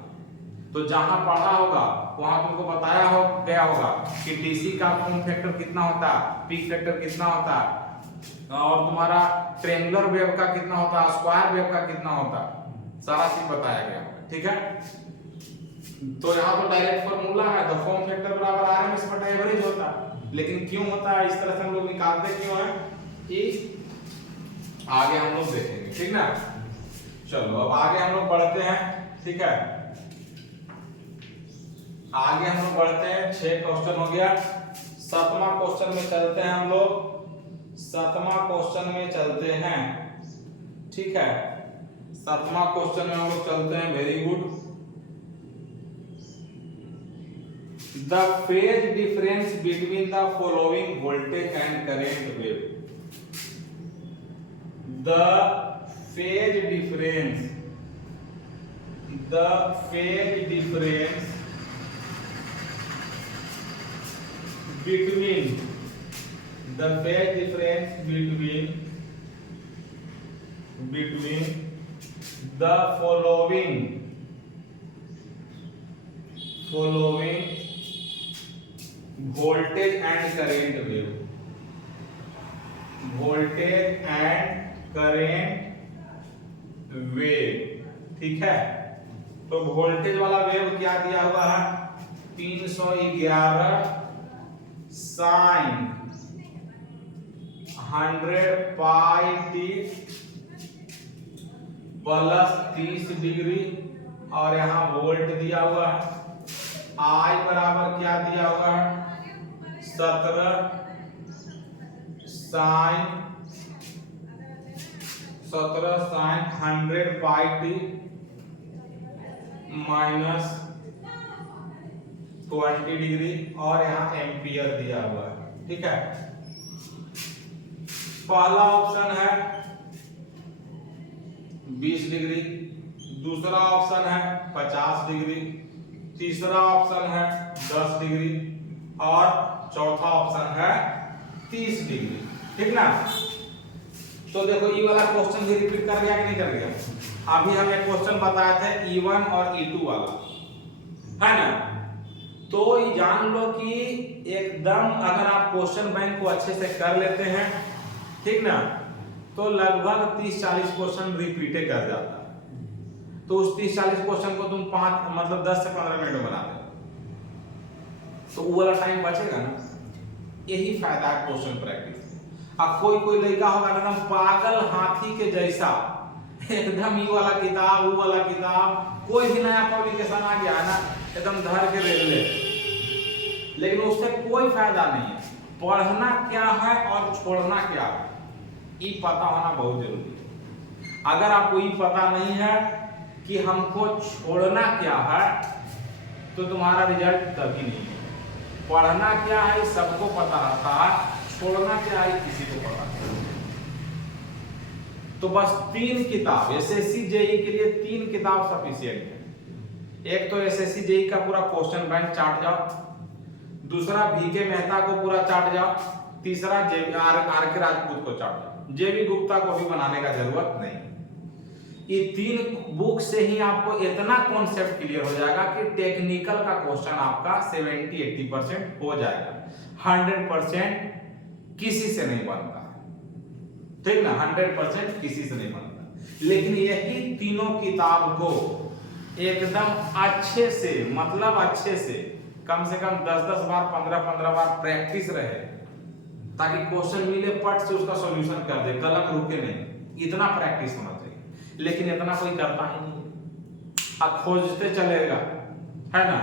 तो जहां पढ़ा होगा वहां तुमको बताया हो गया होगा कि डीसी का फॉर्म फैक्टर कितना होता है, पीक फैक्टर कितना होता है, और तुम्हारा ट्रायंगुलर वेव का कितना होता है, स्क्वायर वेव का कितना होता है, सारा चीज बताया गया, ठीक है। तो यहाँ तो डायरेक्ट फॉर्मूला है, तो फॉर्म फैक्टर बराबर आरएमएस बटा एवरेज होता है। लेकिन क्यों होता है इस तरह से हम लोग निकालते क्यों है कि आगे हम लोग देखेंगे, ठीक ना। चलो अब आगे हम लोग बढ़ते हैं, ठीक है। आगे हम लोग बढ़ते हैं, 6 क्वेश्चन हो गया। 7वां क्वेश्चन में चलते हैं हम लोग, 7वां क्वेश्चन में चलते हैं, ठीक है। 7वां क्वेश्चन में हम लोग चलते हैं, very good. The phase difference between the following voltage and current wave. The phase difference between the following voltage and current wave, ठीक है। तो वोल्टेज वाला वेव क्या दिया हुआ है, 311 sign 100 pi T plus 30 degree, और यहाँ वोल्ट दिया हुआ है। आई बराबर क्या दिया हुआ है, 17 sign 100 pi T minus 20 degree और यहाँ एम्पियर दिया हुआ है। ठीक है, पहला ऑप्शन है 20 डिग्री, दूसरा ऑप्शन है 50 डिग्री, तीसरा ऑप्शन है 10 डिग्री और चौथा ऑप्शन है 30 डिग्री। ठीक ना। तो देखो ये वाला क्वेश्चन भी रिपीट कर गया कि नहीं कर गया? अभी हम एक क्वेश्चन बताए थे E1 और E2 वाला, है ना। तो ये जान लो कि एकदम अगर आप क्वेश्चन बैंक को अच्छे से कर लेते हैं, ठीक ना, तो लगभग 30-40 क्वेश्चन रिपीटे कर जाता है। तो उस 30-40 क्वेश्चन को तुम 10 से 15 मिनट में बना दो, तो वो वाला टाइम बचेगा ना। यही फायदा है क्वेश्चन प्रैक्टिस। अब कोई लड़का होगा एकदम पागल हाथी के जैसा, एकदम ये वाला किताब वो वाला किताब, कोई भी नया पब्लिकेशन आ गया है ना, एकदम धर के ले ले, लेकिन उससे कोई फायदा नहीं है। पढ़ना क्या है और छोड़ना क्या है, ये पता होना बहुत जरूरी है। अगर आपको ये पता नहीं है कि हमको छोड़ना क्या है, तो तुम्हारा रिजल्ट तभी नहीं है। पढ़ना क्या है सबको पता रहता है, छोड़ना क्या है किसी को पता नहीं। तो बस 3 किताब एसएससी जेई के लिए 3 किताब सफिशिएंट है। एक तो एसएससी जेई का पूरा क्वेश्चन बैंक चाट जाओ, दूसरा बीके मेहता को पूरा चाट जाओ, तीसरा आर के राजपूत को चाट जाओ। जेबी गुप्ता को भी बनाने का जरूरत नहीं। ये 3 बुक से ही आपको इतना कॉन्सेप्ट क्लियर हो जाएगा कि टेक्निकल का क्वेश्चन आपका 70-80% हो जाएगा। 100% किसी से नहीं बनता, ठीक ना, 100% किसी से नहीं बनता। लेकिन यही तीनों किताब को एकदम अच्छे से, मतलब अच्छे से कम 10-10 बार 15-15 बार प्रैक्टिस रहे, ताकि क्वेश्चन मिले पट से उसका सॉल्यूशन कर दे, कलम रुके नहीं। इतना प्रैक्टिस होना चाहिए, लेकिन इतना कोई करता ही नहीं। अब खोजते चलेगा, है ना।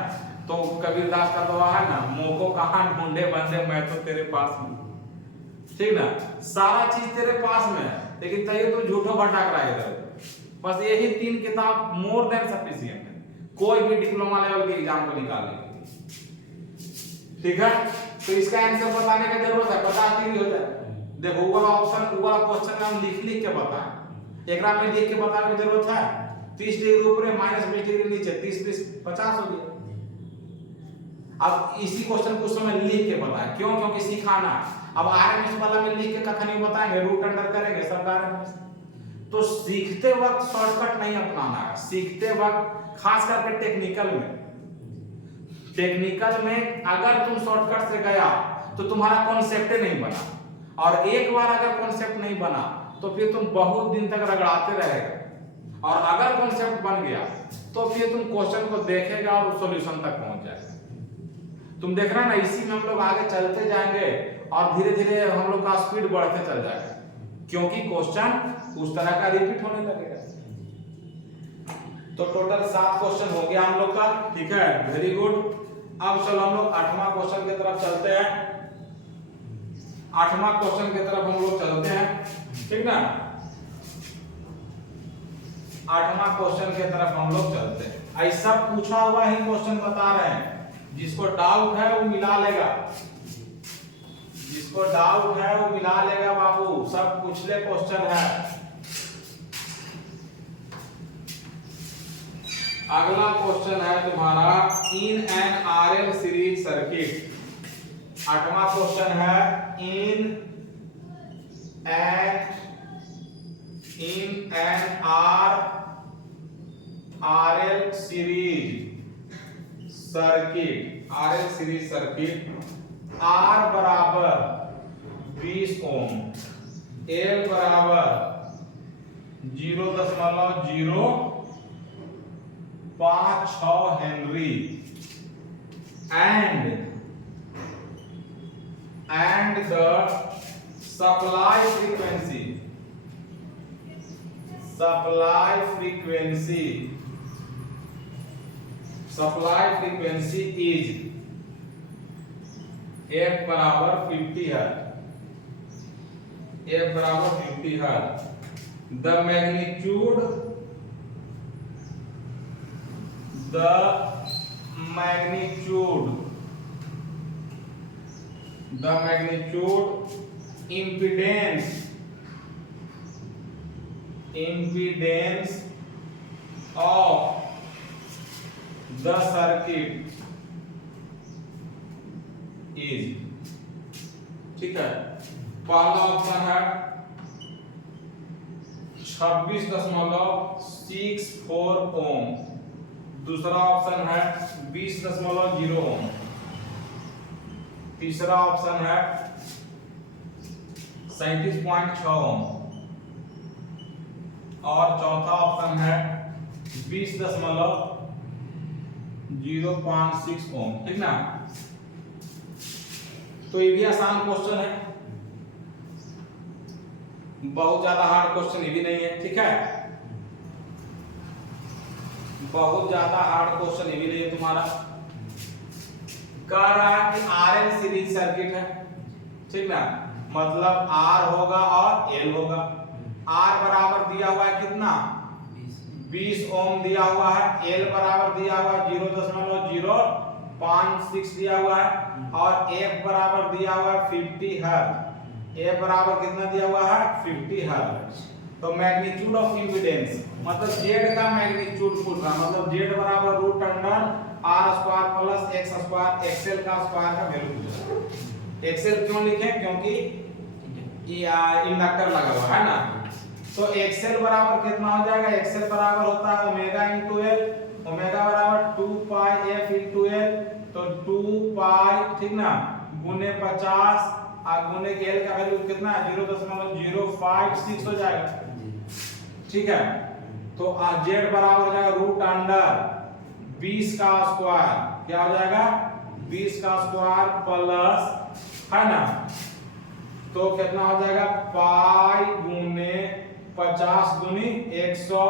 तो कबीरदास का दुआ है ना, मोको कहां ढूंढे बंदे मैं तो तेरे पास हूं, ठीक ना। सारा चीज तेरे पास में है, लेकिन तैयो तू झूठो भटक रहा है इधर। बस यही 3 किताब मोर देन सफिशिएंट है कोई भी डिप्लोमा लेवल के एग्जाम को निकालने के लिए, ठीक है। तो इसका आंसर बताने की जरूरत है, बता के हो जाए। देखो वो वाला ऑप्शन, वो वाला क्वेश्चन हम लिख के बताएं, एकरा में लिख के बताने की जरूरत है। 30 डिग्री ऊपर -20 डिग्री नीचे, 30 50 हो गया। अब इसी क्वेश्चन को उस समय लिख के बताएं, क्यों? क्योंकि सिखाना। अब आरएमएस वाला में लिख के कखन नहीं बताएंगे, रूट अंडर करेंगे सब आरएमएस। तो सीखते वक्त शॉर्टकट नहीं अपनाना है, सीखते वक्त खास करके टेक्निकल में अगर तुम शॉर्टकट से गया तो तुम्हारा कॉन्सेप्ट नहीं बना, और एक बार अगर कॉन्सेप्ट नहीं बना तो फिर तुम बहुत दिन तक रगड़ाते रहेगा। और अगर कॉन्सेप्ट बन गया तो फिर तुम क्वेश्चन को देखेगा और सॉल्यूशन तक पहुंच जाएगा। तुम देख रहे ना, इसी में हम लोग आगे चलते जाएंगे और धीरे धीरे हम लोग का स्पीड बढ़ते चल जाएगा, क्योंकि क्वेश्चन उस तरह का रिपीट होने लगेगा। तो टोटल 7 क्वेश्चन हो गया हम लोग का, ठीक है, वेरी गुड। अब चलो हम लोग 8वां क्वेश्चन की तरफ चलते हैं। 8वां क्वेश्चन की तरफ हम लोग चलते हैं, ठीक ना। 8वां क्वेश्चन की तरफ हम लोग चलते हैं। ऐसा पूछा हुआ ही क्वेश्चन बता रहे हैं, जिसको डाउट है वो मिला लेगा, जिसको डाउट है वो मिला लेगा बाबू, सब पूछले क्वेश्चन है। अगला क्वेश्चन है तुम्हारा in an RL series circuit. 8वां क्वेश्चन है in an RL series circuit, R बराबर 20 ओम, L बराबर 0.056 henry and the supply frequency is F बराबर 50 है, F बराबर 50 है। The magnitude, the magnitude, impedance of the circuit is, ठीक है। पहला ऑप्शन है 26.64 ओम, दूसरा ऑप्शन है 20.0 ओम, तीसरा ऑप्शन है 37.6 ओम और चौथा ऑप्शन है 20.056 ओम, ठीक ना। तो ये भी आसान क्वेश्चन है, बहुत ज्यादा हार्ड क्वेश्चन ये भी नहीं है, ठीक है। बहुत ज्यादा हार्ड क्वेश्चन ये भी नहीं है तुम्हारा। कह रहा है कि आरएल सीरीज सर्किट है, ठीक ना, मतलब आर होगा और एल होगा। आर बराबर दिया हुआ है कितना, 20 ओम दिया हुआ है, एल बराबर दिया हुआ है 0.056 दिया हुआ है और एफ बराबर दिया हुआ है 50 हर्ट्ज। ए बराबर कितना दिया हुआ है 50 हर्ट्ज। तो मैग्नीट्यूड ऑफ इम्पीडेंस मतलब जेड का मैग्नीट्यूड पूछ रहा, मतलब जेड बराबर root under R square plus X square, XL का स्क्वायर का वैल्यू पूछ रहा। एक्सएल क्यों लिखें, क्योंकि इंडक्टर लगा हुआ है ना। तो एक्सएल बराबर कितना हो जाएगा, एक्सएल बराबर होता है ओमेगा इनटू एल, ओमेगा बराबर 2 पाई एफ इनटू एल, तो 2 पाई, ठीक ना, गुने 50 और गुने के एल का वैल्यू कितना है 0.056 हो जाएगा, ठीक है। तो जेड बराबर हो जाएगा रूट अंडर 20 का स्क्वायर, क्या हो जाएगा 20 का स्क्वायर प्लस, है ना, तो कितना हो जाएगा पाई गुने 50 गुनी 100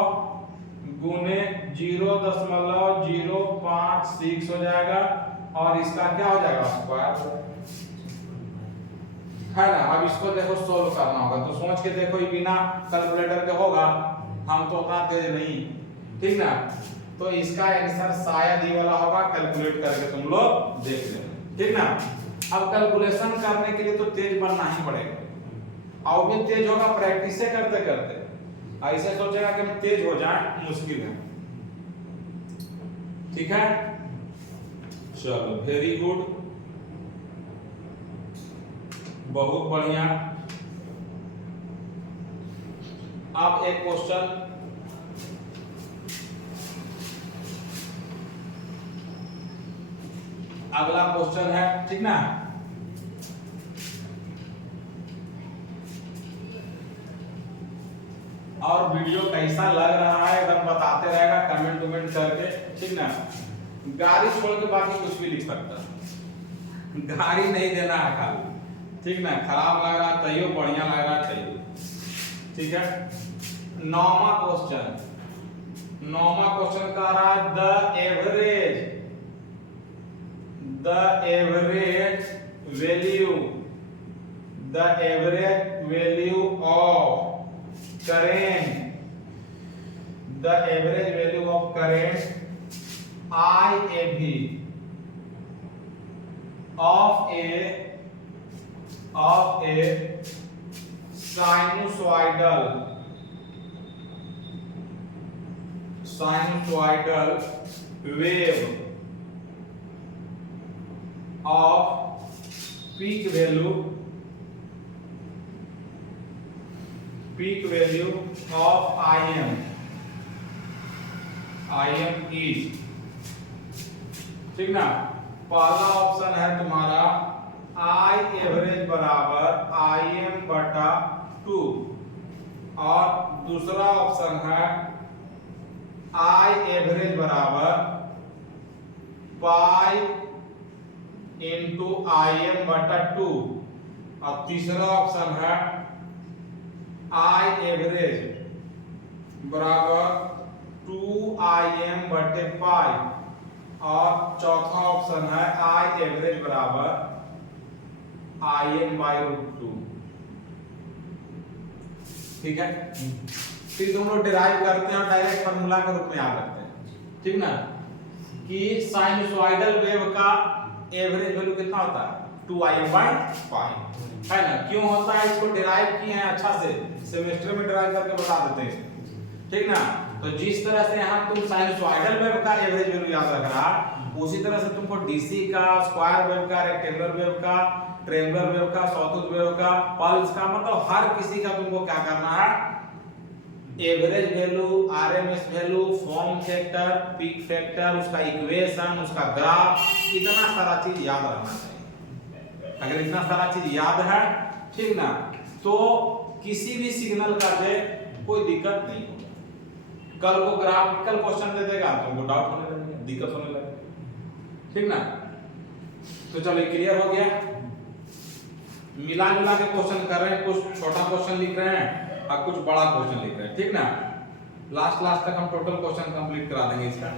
गुने 0.056 हो जाएगा और इसका क्या हो जाएगा स्क्वायर, है ना। अब इसको देखो सोल्व करना होगा, तो सोच के देखो, ये बिना कैलकुलेटर के होगा, हम तो उतना तेज नहीं, ठीक ना। तो इसका आंसर शायद ये वाला होगा, कैलकुलेट करके तुम लोग देख लेना, ठीक ना। अब कैलकुलेशन करने के लिए तो तेज बनना ही पड़ेगा, और भी तेज होगा प्रैक्टिस से करते करते। ऐसे सोचेगा कि हम तेज हो जाए, मुश्किल है, ठीक है। चलो वेरी गुड, बहुत बढ़िया। अब एक क्वेश्चन, अगला क्वेश्चन है, ठीक ना। और वीडियो कैसा लग रहा है एकदम बताते रहेगा कमेंट कमेंट करके, ठीक ना। गाड़ी छोड़ के बाकी कुछ भी लिख सकता, गाड़ी नहीं देना है खाली, ठीक ना। खराब लग रहा तैयो, बढ़िया लग रहा तैयो, ठीक है। नौवां क्वेश्चन कह रहा है the average value of current IAV of a sinusoidal wave of peak value of IM is, ठीक ना। पहला ऑप्शन है तुम्हारा I एवरेज बराबर IM बटा 2 और दूसरा ऑप्शन है I एवरेज बराबर पाई इंटू IM बटा 2 और तीसरा ऑप्शन है I एवरेज बराबर 2IM बटे पाई और चौथा ऑप्शन है I एवरेज बराबर IM बाई रूट 2, ठीक है। फिर तुम लोग डिराइव करते हैं और डायरेक्ट फार्मूला के रूप में याद रखते हैं, ठीक ना। कि साइनसॉइडल वेव का एवरेज वैल्यू कितना होता है 2i/5 है ना। क्यों होता है इसको डिराइव किए हैं अच्छा से, सेमेस्टर में डिराइव करके बता देते हैं, ठीक ना। तो जिस तरह से यहाँ तुम साइनसॉइडल वेव का एवरेज वैल्यू याद रखना, उसी तरह से तुमको डीसी का, स्क्वायर वेव का, रेक्टेंगुलर वेव का, ट्रायंगुलर वेव का, सॉटूथ वेव का, पल्स का, मतलब हर किसी का तुमको क्या करना है, average value, RMS value, form factor, peak factor, उसका इक्वेशन, उसका ग्राफ, इतना सारा चीज याद रहना चाहिए। अगर इतना सारा चीज याद है, ठीक ना, तो किसी भी सिग्नल का से कोई दिक्कत नहीं होगा। कल को ग्राफिकल क्वेश्चन दे देगा, तुमको डाउट होने लगेगा, दिक्कत होने लगेगा, ठीक ना। तो चलो क्लियर हो गया। मिला जुला के क्वेश्चन कर रहे हैं, कुछ छोटा क्वेश्चन लिख रहे हैं और कुछ बड़ा क्वेश्चन लिख रहे हैं, ठीक ना। लास्ट तक हम टोटल क्वेश्चन कंप्लीट करा देंगे इसका।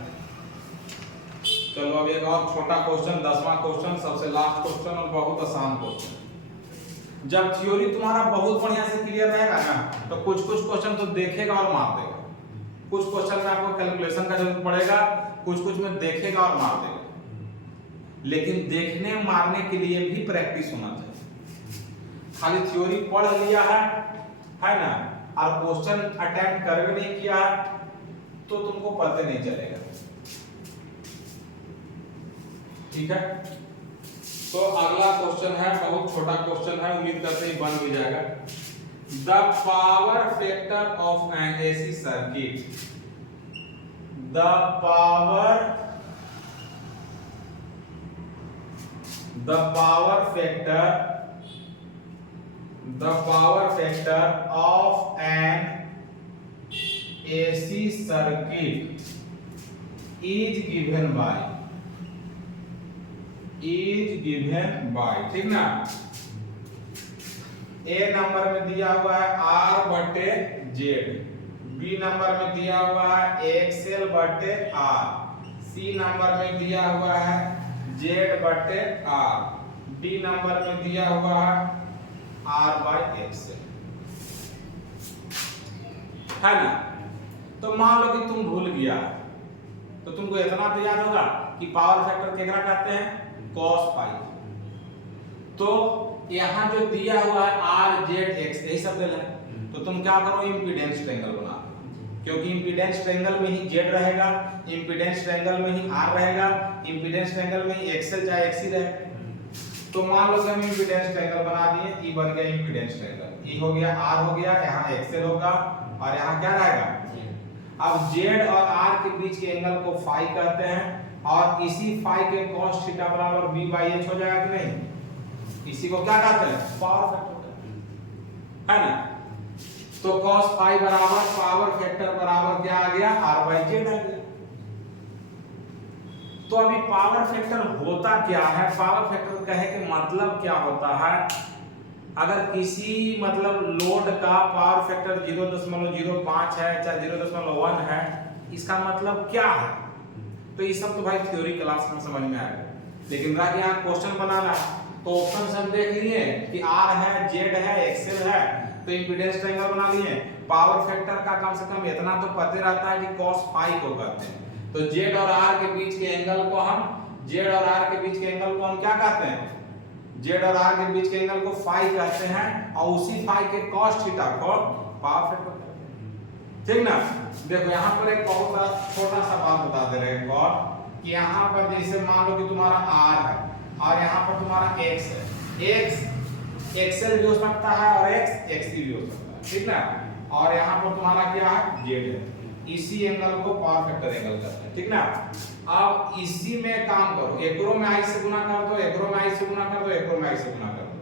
चलो अब एक और छोटा क्वेश्चन, 10वां क्वेश्चन, सबसे लास्ट क्वेश्चन और बहुत आसान क्वेश्चन। जब थ्योरी तुम्हारा बहुत बढ़िया से क्लियर रहेगा ना, तो कुछ क्वेश्चन तो देखेगा और मार देगा, कुछ क्वेश्चन में आपको कैलकुलेशन का जरूरत पड़ेगा, कुछ में देखेगा और मार देगा। लेकिन देखने मारने के लिए भी प्रैक्टिस होना चाहिए। खाली थ्योरी पढ़ लिया है ना, और क्वेश्चन अटेम्प्ट कर भी नहीं किया तो तुमको पता नहीं चलेगा, ठीक है। तो अगला क्वेश्चन है, बहुत छोटा क्वेश्चन है, उम्मीद करते हैं बन भी जाएगा। The power factor of N AC circuit, the power factor of an AC circuit is given by, ठीक ना। ए नंबर में दिया हुआ है R/Z, बी नंबर में दिया हुआ है XL/R, सी नंबर में दिया हुआ है Z/R, डी नंबर में दिया हुआ है R/XL, है ना। तो मान लो कि तुम भूल गया, तो तुमको इतना तो याद होगा कि पावर फैक्टर केकरा कहते हैं, cos फाई। तो यहाँ जो दिया हुआ है RZX यही सब है, तो तुम क्या करो, इंपीडेंस ट्रायंगल बना, क्योंकि इंपीडेंस ट्रायंगल में ही Z रहेगा, इंपीडेंस ट्रायंगल में ही R रहेगा, इंपीडेंस ट्रायंगल में ही XL चाहे XC रहेगा। तो मान लो कि हम इंपीडेंस ट्रायंगल बना दिए, ई बन गया इंपीडेंस ट्रायंगल, ई हो गया, R हो गया, यहाँ XL होगा और यहाँ क्या रहेगा। अब Z और R के बीच के एंगल को फाई कहते हैं, और इसी फाई के cos थीटा बराबर B/H हो जाएगा कि नहीं, इसी को क्या कहते हैं, पावर फैक्टर, है ना। तो cos फाई बराबर पावर फैक्टर बराबर क्या आ गया, R/Z आ गया। तो अभी पावर फैक्टर होता क्या है, पावर फैक्टर कहे के मतलब क्या होता है। अगर किसी मतलब लोड का पावर फैक्टर 0.05 है चाहे 0.1 है, इसका मतलब क्या है। तो ये सब तो भाई थ्योरी क्लास में समझ में आएगा, लेकिन रह गया क्वेश्चन बनाना। तो ऑप्शन हम देख लिए कि R है, Z है, XL है, तो इंपीडेंस ट्रायंगल बना लिए। पावर फैक्टर का कम से कम इतना तो पता रहता है कि cos फाई को कहते हैं। तो Z और R के बीच के एंगल को हम क्या कहते हैं, Z और R के बीच के एंगल को फाई कहते हैं, और उसी फाई के cos थीटा को पावर फैक्टर कहते हैं, ठीक ना। देखो यहाँ पर एक बहुत छोटा सा बात बता दे रहे हैं और कि यहाँ पर जैसे मान लो कि तुम्हारा R है और यहाँ पर तुम्हारा X है, X XL भी हो सकता है और X XC भी हो सकता है, ठीक ना। और यहाँ पर तुम्हारा क्या है, Z है, इसी एंगल को पावर फैक्टर एंगल कहते हैं, ठीक ना। अब इसी में काम करो, एकरो में I से गुना कर दो, एकरो में I से गुना कर दो, एकरो में I से गुना कर दो,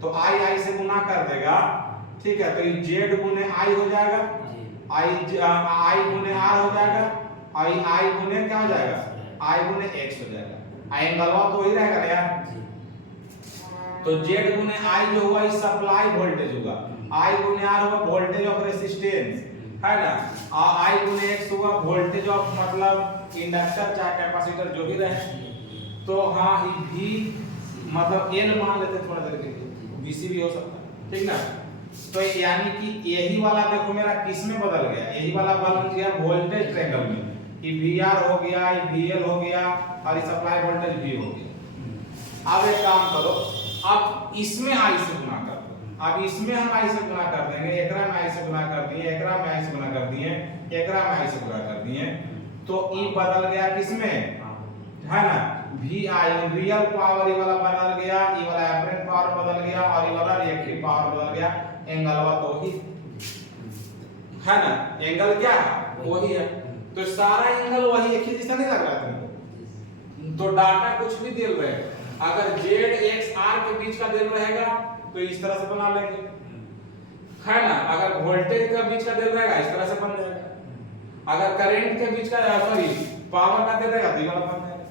तो I से गुना कर देगा, ठीक है। तो ये Z गुने I हो जाएगा, I गुने R हो जाएगा, I गुने क्या हो जाएगा, I गुने X हो जाएगा। एंगलवा तो वही रहेगा ना यार। तो Z गुने I जो हुआ इस सप्लाई वोल्टेज होगा, I गुने R हुआ वोल्टेज ऑफ रेजिस्टेंस, है ना, और I गुने X हुआ वोल्टेज ऑफ मतलब इंडक्टर चाहे कैपेसिटर जो भी रहे। तो हाँ ये भी मतलब N मान लेते थोड़ा देर के लिए, VC भी हो सकता है, ठीक ना। तो यानी कि यही वाला देखो मेरा किस में बदल गया, यही वाला बदल गया वोल्टेज ट्रायंगल में, ये VR हो गया, ये VL हो गया और ये सप्लाई वोल्टेज V हो गया। अब एक काम करो, अब इसमें I से गुना कर दो। अब इसमें हम I से गुना कर देंगे, एकरा में I से गुना कर दिए, एकरा में I से गुना कर दिए, एकरा में I से गुना कर दिए, तो E बदल गया किसमें, है ना, VI रियल पावर ये वाला बदल गया, ये वाला एपरेंट पावर बदल गया और ये वाला रिएक्टिव पावर बदल गया। एंगलवा तो ही है ना, एंगल क्या वही है, तो सारा एंगल वही एक ही जैसा नहीं लग रहा है तुमको। तो डाटा कुछ भी दिल रहे, अगर Z X R के बीच का दिल रहेगा तो इस तरह से बना लेंगे, है ना। अगर वोल्टेज का बीच का दिल रहेगा इस तरह से बन जाएगा, अगर करंट के बीच का सॉरी पावर का दिल रहेगा तो ये वाला बन जाएगा।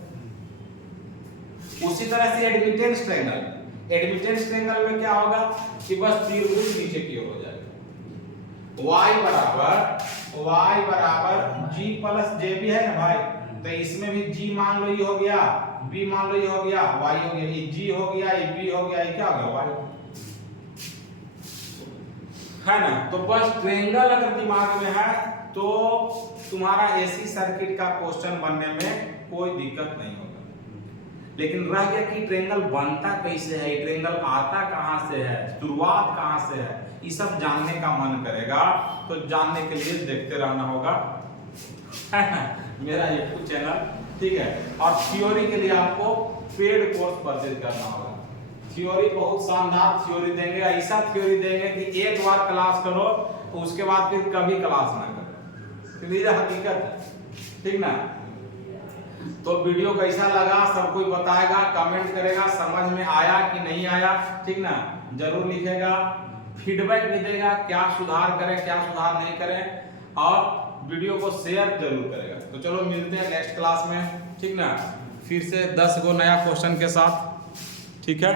उसी तरह से एडमिटेंस ट्रायंगल, एडमिटेंस ट्रायंगल में क्या होगा कि बस त्रिभुज नीचे की ओर हो जाएगा। y बराबर g प्लस jb है ना भाई, तो इसमें भी g मान लो ये हो गया, b मान लो ये हो गया, y हो गया, ये g हो गया, ये b हो गया, ये क्या हो गया y, है ना। तो बस ट्रायंगल अगर दिमाग में है तो तुम्हारा एसी सर्किट का क्वेश्चन बनने में कोई दिक्कत नहीं होगा। लेकिन रह गया कि ट्रायंगल बनता कैसे है, ट्रायंगल आता कहां से है, शुरुआत कहां से है, ये सब जानने का मन करेगा तो जानने के लिए देखते रहना होगा, है ना, मेरा YouTube चैनल, ठीक है। और थ्योरी के लिए आपको पेड कोर्स परचेज करना होगा। थ्योरी बहुत शानदार थ्योरी देंगे, ऐसा थ्योरी देंगे कि एक बार क्लास करो उसके बाद फिर कभी क्लास ना करो, तो ये हकीकत है, ठीक ना। तो वीडियो कैसा लगा सब कोई बताएगा, कमेंट करेगा, समझ में आया कि नहीं आया, ठीक ना, जरूर लिखेगा, फीडबैक भी देगा, क्या सुधार करें क्या सुधार नहीं करें, और वीडियो को शेयर जरूर करेगा। तो चलो मिलते हैं नेक्स्ट क्लास में, ठीक ना, फिर से 10 गो नया क्वेश्चन के साथ, ठीक है।